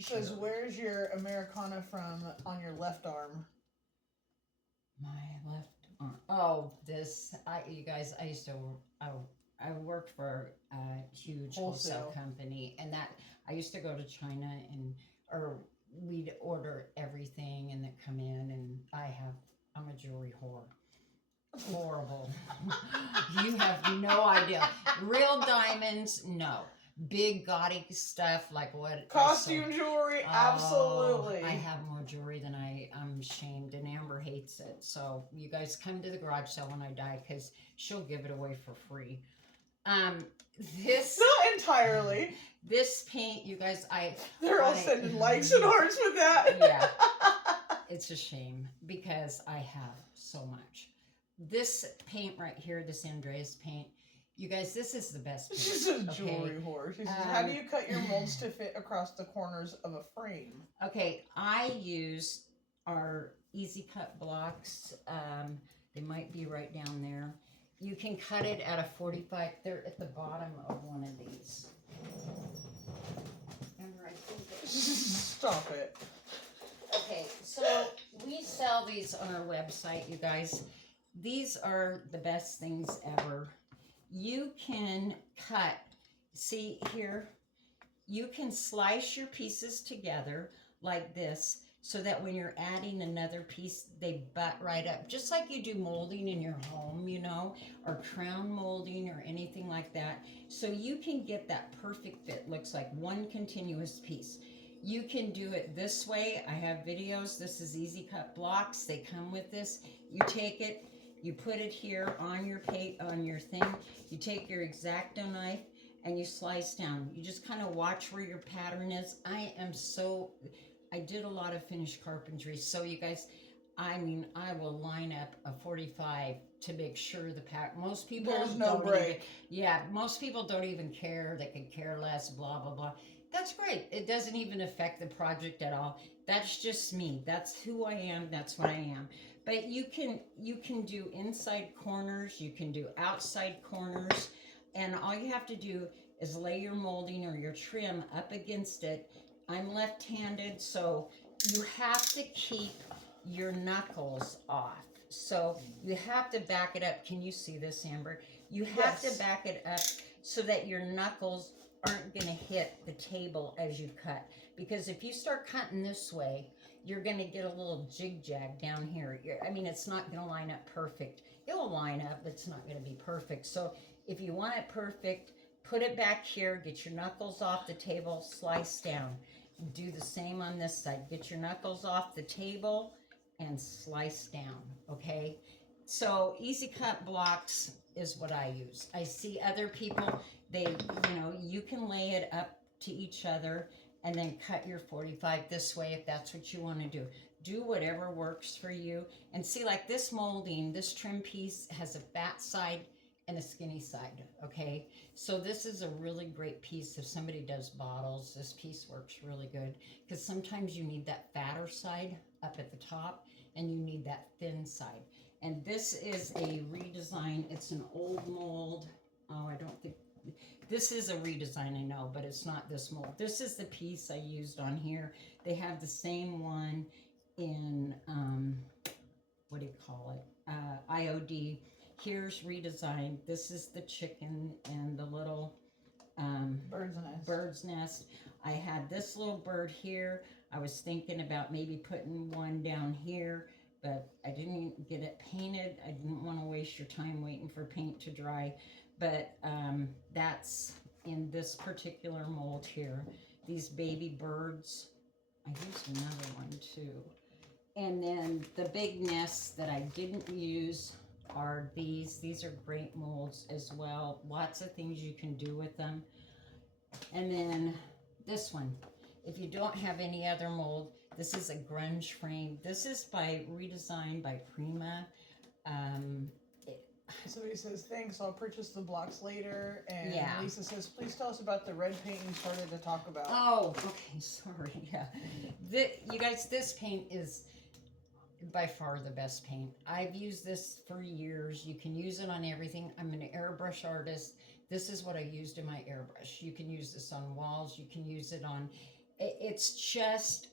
says, cured. where's your Americana from on your left arm? My left arm. Oh, you guys, I worked for a huge wholesale company, and that I used to go to China or we'd order everything and then come in, and I'm a jewelry whore. Horrible. You have no idea. Real diamonds, no. Big gaudy stuff like what Costume jewelry, absolutely. I have more jewelry than I'm ashamed, and Amber hates it. So you guys come to the garage sale when I die, because she'll give it away for free. This Not entirely. This paint, you guys, they're all sending likes and hearts with that. Yeah. It's a shame because I have so much. This paint right here, this Andreas paint, you guys, this is the best paint. She's a jewelry whore. She says, how do you cut your molds to fit across the corners of a frame? Okay, I use our Easy Cut blocks. They might be right down there. You can cut it at a 45. They're at the bottom of one of these. Remember, I think Stop it. Okay, so we sell these on our website, you guys. These are the best things ever. You can cut, see here, you can slice your pieces together like this, so that when you're adding another piece, they butt right up. Just like you do molding in your home, or crown molding or anything like that. So you can get that perfect fit. Looks like one continuous piece. You can do it this way. I have videos. This is Easy Cut blocks. They come with this. You take it, you put it here on your thing. You take your X-Acto knife and you slice down. You just kind of watch where your pattern is. I did a lot of finished carpentry, so you guys, I will line up a 45 to make sure the pattern. Most people There's no break. Most people don't even care. They could care less, blah, blah, blah. That's great. It doesn't even affect the project at all. That's just me. That's who I am. That's what I am. But you can do inside corners. You can do outside corners. And all you have to do is lay your molding or your trim up against it. I'm left-handed, so you have to keep your knuckles off. So you have to back it up. Can you see this, Amber? You have to back it up so that your knuckles aren't going to hit the table as you cut. Because if you start cutting this way, you're going to get a little jig-jag down here. It's not going to line up perfect. It will line up, but it's not going to be perfect. So if you want it perfect, put it back here, get your knuckles off the table, slice down. Do the same on this side. Get your knuckles off the table and slice down, okay? So Easy Cut blocks is what I use. I see other people, you can lay it up to each other and then cut your 45 this way if that's what you want to do. Do whatever works for you. And see, like this molding, this trim piece has a fat side and a skinny side, okay? So this is a really great piece. If somebody does bottles, this piece works really good, because sometimes you need that fatter side up at the top and you need that thin side. And this is a redesign. It's an old mold. I don't think, this is a redesign, I know, but it's not this mold. This is the piece I used on here. They have the same one in, what do you call it? IOD. Here's redesigned. This is the chicken and the little bird's nest. I had this little bird here. I was thinking about maybe putting one down here, but I didn't get it painted. I didn't want to waste your time waiting for paint to dry. But that's in this particular mold here. These baby birds. I used another one too. And then the big nests that I didn't use are these. These are great molds as well. Lots of things you can do with them. And then this one. If you don't have any other mold, this is a grunge frame. This is redesigned by Prima. Somebody says, thanks, I'll purchase the blocks later. And yeah. Lisa says, please tell us about the red paint you started to talk about. Oh, okay, sorry. Yeah. You guys, this paint is by far the best paint. I've used this for years. You can use it on everything. I'm an airbrush artist. This is what I used in my airbrush. You can use this on walls. You can use it on, it's just,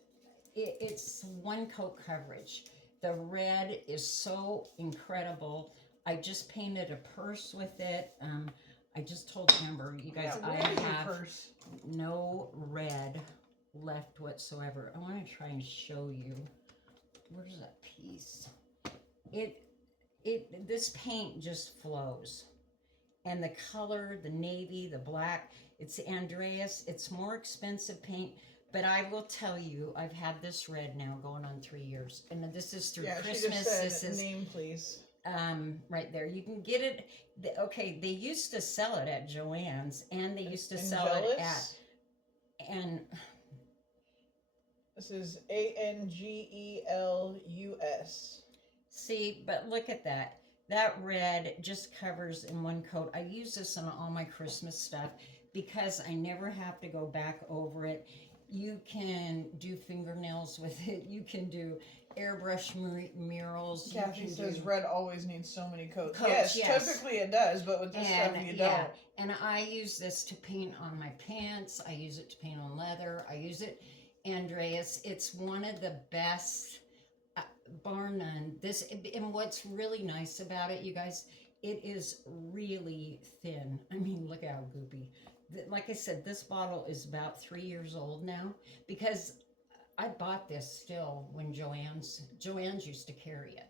it's one coat coverage. The red is so incredible. I just painted a purse with it. I just told Amber, you guys, Yeah, I where is your have purse? no red left whatsoever. I want to try and show you. Where's that piece? This paint just flows. And the color, the navy, the black, it's Andreas. It's more expensive paint, but I will tell you, I've had this red now going on 3 years. And this is through Yeah, Christmas. she just said This is name, please. right there. You can get it. Okay, they used to sell it at Joann's, and they used to sell it at, and this is Angelus. see, but look at that. That red just covers in one coat. I use this on all my Christmas stuff because I never have to go back over it. You can do fingernails with it. You can do airbrush murals. Kathy says do red always needs so many coats. Coats, Yes, yes. typically it does, but with this stuff you don't. And I use this to paint on my pants. I use it to paint on leather. I use it, Andreas. It's one of the best, bar none. This, and what's really nice about it, you guys, it is really thin. I mean, look how goopy. Like I said, this bottle is about 3 years old now because I bought this still when Joann's used to carry it.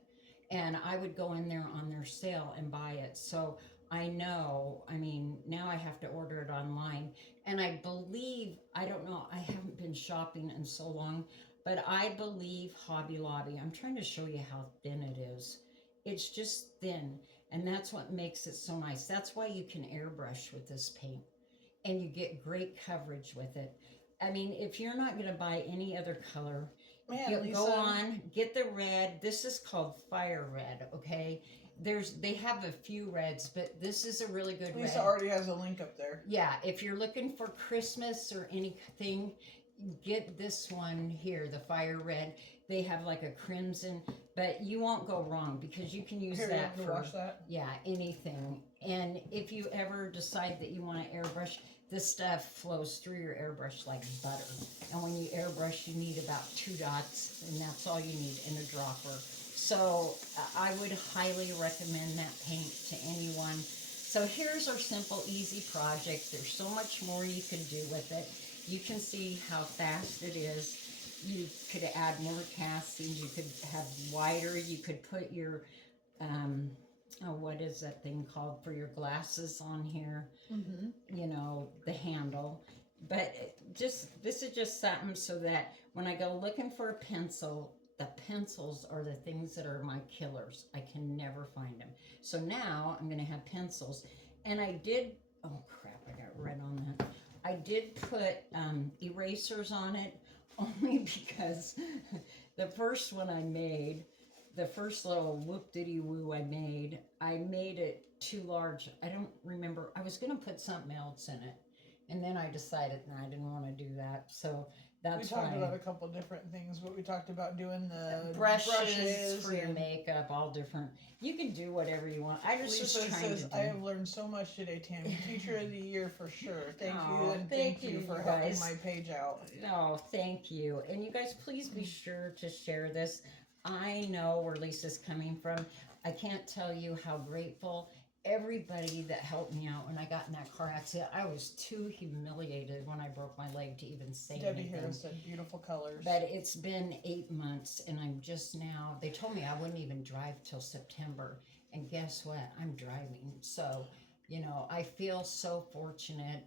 And I would go in there on their sale and buy it. So I know, I mean, now I have to order it online. And I believe, I don't know, I haven't been shopping in so long, but I believe Hobby Lobby, I'm trying to show you how thin it is. It's just thin. And that's what makes it so nice. That's why you can airbrush with this paint. And you get great coverage with it. I mean, if you're not going to buy any other color, Man, Lisa, go on, get the red. This is called Fire Red, okay? They have a few reds, but this is a really good Lisa red. already has a link up there. Yeah, if you're looking for Christmas or anything, get this one here, the Fire Red. They have like a crimson, but you won't go wrong because you can use Here, that you want me to wash that? yeah, anything. And if you ever decide that you want to airbrush, this stuff flows through your airbrush like butter. And when you airbrush, you need about 2 dots, and that's all you need in a dropper. So I would highly recommend that paint to anyone. So here's our simple, easy project. There's so much more you can do with it. You can see how fast it is. You could add more castings. You could have wider. You could put your, what is that thing called for your glasses on here? Mm-hmm. You know, the handle. But this is just something so that when I go looking for a pencil, the pencils are the things that are my killers. I can never find them. So now I'm going to have pencils. And I did, oh crap, I got red on that. I did put erasers on it only because the first one I made, the first little whoop-diddy-woo I made it too large. I don't remember. I was going to put something else in it. And then I decided, no, I didn't want to do that. So that's We talked why. about a couple different things, but we talked about doing the brushes for your and makeup, all different. You can do whatever you want. I was Lisa just trying says, to do. I have learned so much today, Tammy. Teacher of the Year for sure. Thank you, Aw, and thank thank you you, for you helping guys. my page out. Oh, thank you. And you guys, please be sure to share this. I know where Lisa's coming from. I can't tell you how grateful everybody that helped me out when I got in that car accident. I was too humiliated when I broke my leg to even say Debbie anything. Harris said, beautiful colors. But it's been 8 months, and I'm just now, they told me I wouldn't even drive till September. And guess what? I'm driving. So, you know, I feel so fortunate.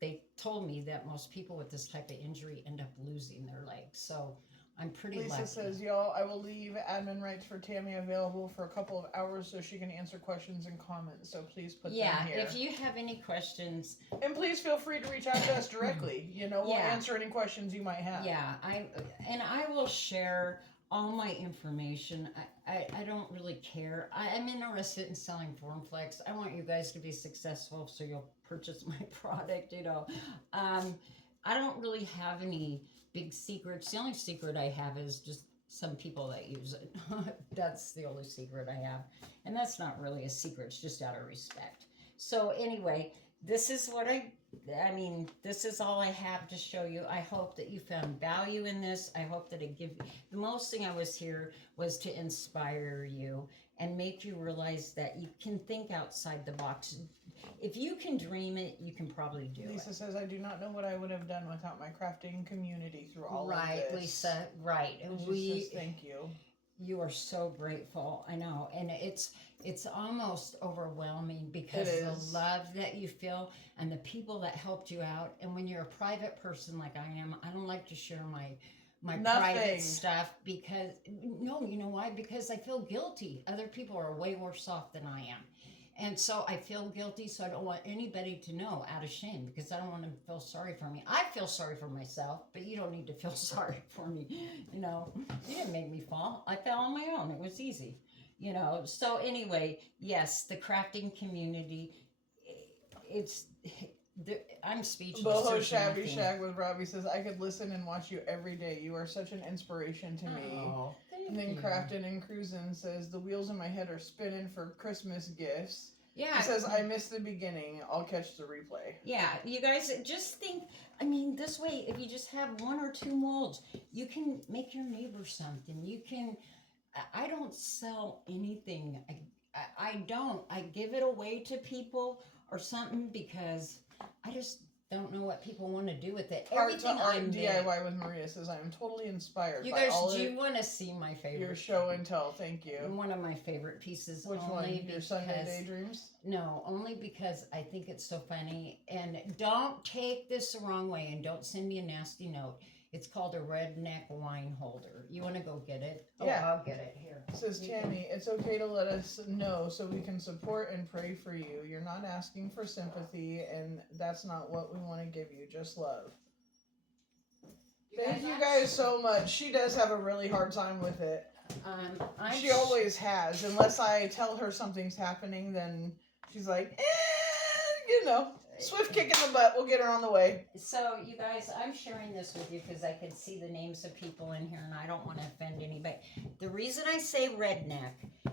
They told me that most people with this type of injury end up losing their legs. So I'm pretty Lisa lucky. says, y'all, I will leave admin rights for Tammy available for a couple of hours so she can answer questions and comments. So please put them here. If you have any questions, And please feel free to reach out to us directly. You know, we'll Yeah. answer any questions you might have. I will share all my information. I don't really care. I'm interested in selling FormFlex. I want you guys to be successful so you'll purchase my product, you know. I don't really have any big secrets. The only secret I have is just some people that use it. That's the only secret I have. And that's not really a secret, it's just out of respect. So anyway, this is what I mean, this is all I have to show you. I hope that you found value in this. I hope that it gives, the most thing I was here was to inspire you and make you realize that you can think outside the box. If you can dream it, you can probably do Lisa it. says, I do not know what I would have done without my crafting community through all of Right, this. Lisa, right. And she We says, thank you. You are so grateful. I know. And it's almost overwhelming because It the is. love that you feel and the people that helped you out. And when you're a private person like I am, I don't like to share my Nothing. private stuff because no, you know why? Because I feel guilty. Other people are way worse off than I am. And so I feel guilty, so I don't want anybody to know out of shame because I don't want them to feel sorry for me. I feel sorry for myself, but you don't need to feel sorry for me. You know, you didn't make me fall. I fell on my own. It was easy. You know, so anyway, yes, the crafting community, it's, I'm speechless. Boho There's Shabby nothing. Shack with Robbie says, I could listen and watch you every day. You are such an inspiration to me. Oh, thank And then you. Crafted and Cruisin' says, the wheels in my head are spinning for Christmas gifts. Yeah. He says, I missed the beginning. I'll catch the replay. Yeah, you guys just think, I mean, this way, if you just have one or two molds, you can make your neighbor something. You can, I don't sell anything. I don't. I give it away to people or something because I just don't know what people want to do with it. Art to Everything Art I make. DIY with Maria says, I am totally inspired You by guys, all do of you want to see my favorite? your show and tell. Thank you. One of my favorite pieces. Which one? only Your Sunday because- Daydreams? No, only because I think it's so funny. And don't take this the wrong way and don't send me a nasty note. It's called a redneck wine holder. You want to go get it? Yeah. Oh, I'll get it here. Says You can- Tammy, it's okay to let us know so we can support and pray for you. You're not asking for sympathy, and that's not what we want to give you, just love. Thank you guys so much. She does have a really hard time with it. She always has. Unless I tell her something's happening, then she's like, you know, swift kick in the butt. We'll get her on the way. So, you guys, I'm sharing this with you because I can see the names of people in here and I don't want to offend anybody. The reason I say redneck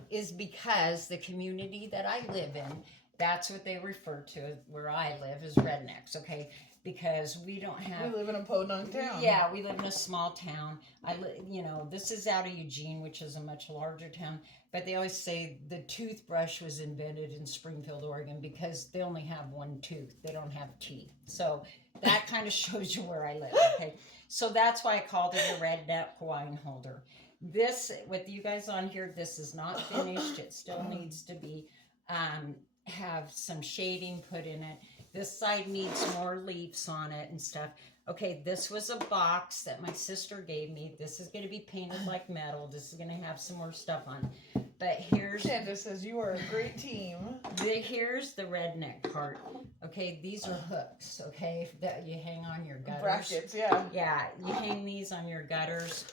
is because the community that I live in, that's what they refer to where I live as rednecks, okay? Because we don't have... We live in a podunk town. Yeah, we live in a small town. You know, this is out of Eugene, which is a much larger town. But they always say the toothbrush was invented in Springfield, Oregon, because they only have one tooth. They don't have teeth. So that kind of shows you where I live. Okay, so that's why I called it a redneck wine holder. This, with you guys on here, this is not finished. It still needs to be have some shading put in it. This side needs more leaves on it and stuff. Okay, this was a box that my sister gave me. This is going to be painted like metal. This is going to have some more stuff on. But here's Candace says, you are a great team. here's the redneck part. Okay, these are hooks, okay, that you hang on your gutters. Brackets, yeah. Yeah, you hang these on your gutters.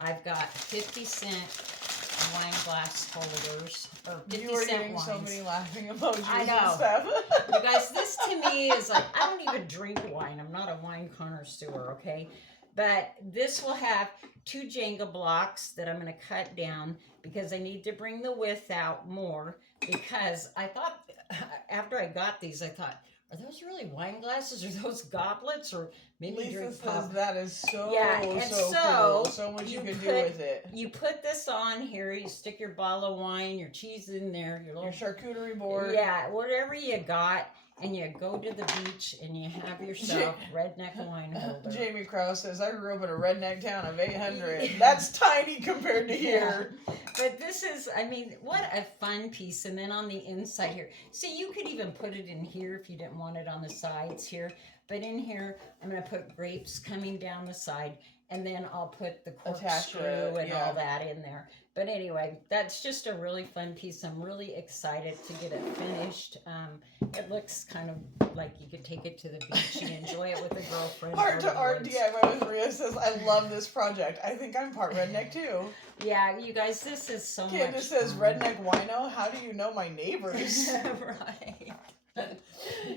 I've got 50-cent wine glass holders, or 50 You are cent getting wines. so many laughing emojis I and know. stuff. You guys, this to me is like, I don't even drink wine. I'm not a wine connoisseur, okay? But this will have 2 Jenga blocks that I'm going to cut down because I need to bring the width out more because I thought, after I got these, I thought, are those really wine glasses or those goblets or maybe Lisa drink says pop? that is so, Yeah, and so so cool. So much you you can do put- with it. You put this on here, you stick your bottle of wine, your cheese in there, your little Your charcuterie board. yeah, whatever you got, and you go to the beach and you have yourself redneck wine holder. Jamie Krause says, I grew up in a redneck town of 800. That's tiny compared to here. But this is, I mean, what a fun piece. And then on the inside here, see, you could even put it in here if you didn't want it on the sides here. But in here, I'm going to put grapes coming down the side, and then I'll put the Attach corkscrew it, and yeah. all that in there. But anyway, that's just a really fun piece. I'm really excited to get it finished. It looks kind of like you could take it to the beach and enjoy it with a girlfriend. Art or to the Art woods. DIY with Maria says, I love this project. I think I'm part redneck too. Yeah, you guys, this is so Candace much says, fun. redneck wino? How do you know my neighbors? Right.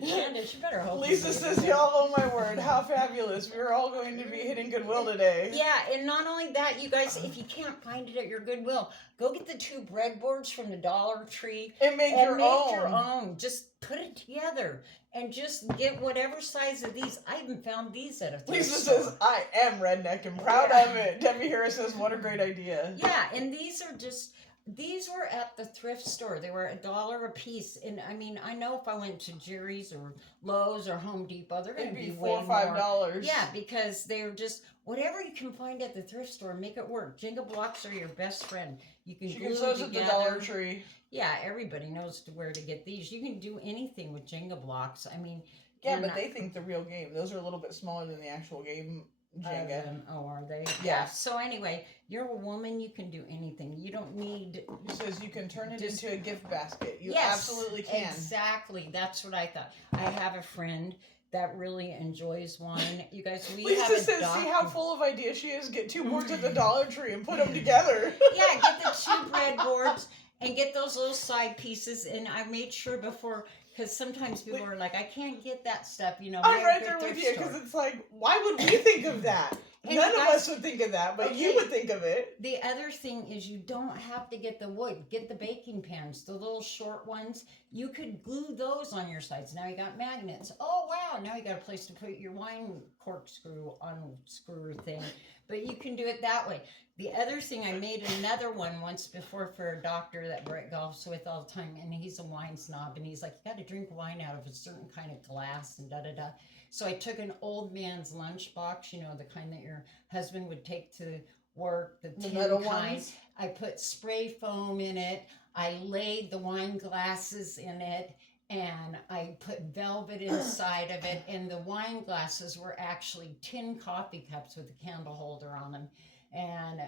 Candace, you better hope. Lisa you says, do. y'all, oh my word, how fabulous. We're all going to be hitting Goodwill today. Yeah, and not only that, you guys, if you can't find it at your Goodwill, go get the 2 breadboards from the Dollar Tree And make and your make own. your own. Just put it together and just get whatever size of these. I even found these at a thrift Lisa store. says, I am redneck and proud Yeah. of it. Debbie Harris says, what a great idea. Yeah, and these are just. These were at the thrift store. They were $1 a piece, and I mean, I know if I went to Jerry's or Lowe's or Home Depot, they're going It'd to be be $4 way or more. $5. Yeah, because they're just whatever you can find at the thrift store, make it work. Jenga blocks are your best friend. You can She glue gets those at the together. Dollar Tree. Yeah, everybody knows where to get these. You can do anything with Jenga blocks. I mean, Yeah, and but they think the real game. Those are a little bit smaller than the actual game Jenga. oh, are they? Yeah. So anyway, you're a woman. You can do anything. You don't need. He says you can turn it Just- into a gift basket. You Yes, absolutely can. Exactly. That's what I thought. I have a friend that really enjoys wine. You guys, we have Lisa a says, see how full of ideas she is? Get 2 boards at the Dollar Tree and put them together. Yeah, get the 2 breadboards and get those little side pieces. And I made sure before, because sometimes people are like, I can't get that stuff, you know. I'm we're right at there the with thrift you store. because it's like, why would we think of that? And None you of guys- us would think of that, but you Okay. would think of it. The other thing is you don't have to get the wood. Get the baking pans, the little short ones. You could glue those on your sides. Now you got magnets. Oh, wow. Now you got a place to put your wine corkscrew on screw thing. But you can do it that way. The other thing, I made another one once before for a doctor that Brett golfs with all the time. And he's a wine snob. And he's like, you got to drink wine out of a certain kind of glass and da-da-da. So I took an old man's lunchbox, you know, the kind that your husband would take to work, the tin metal kind. ones? I put spray foam in it. I laid the wine glasses in it, and I put velvet inside of it. And the wine glasses were actually tin coffee cups with a candle holder on them. And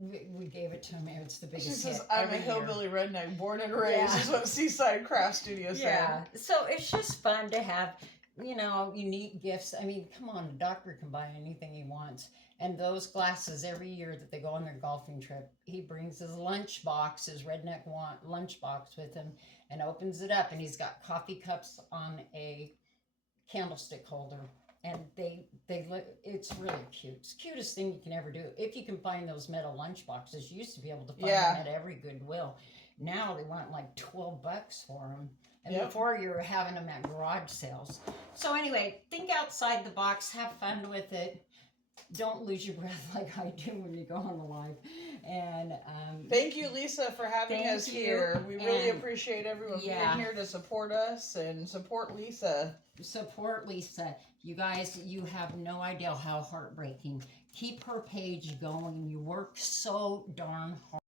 we gave it to him. It's the biggest She says, hit I'm a every year. hillbilly redneck, born and raised, Yeah. is what Seaside Craft Studio said. Yeah. So it's just fun to have, you know, unique gifts. I mean, come on, a doctor can buy anything he wants. And those glasses, every year that they go on their golfing trip, he brings his lunchbox, his redneck lunchbox with him, and opens it up. And he's got coffee cups on a candlestick holder. And they look, it's really cute. It's the cutest thing you can ever do. If you can find those metal lunchboxes, you used to be able to find Yeah. them at every Goodwill. Now they want like $12 for them. And Yep. before you were having them at garage sales. So anyway, think outside the box, have fun with it. Don't lose your breath like I do when you go on the live. And Thank you, Lisa, for having Thank us you. here. We really And- appreciate everyone yeah. being here to support us and support Lisa. support Lisa. You guys, you have no idea how heartbreaking. Keep her page going. You work so darn hard.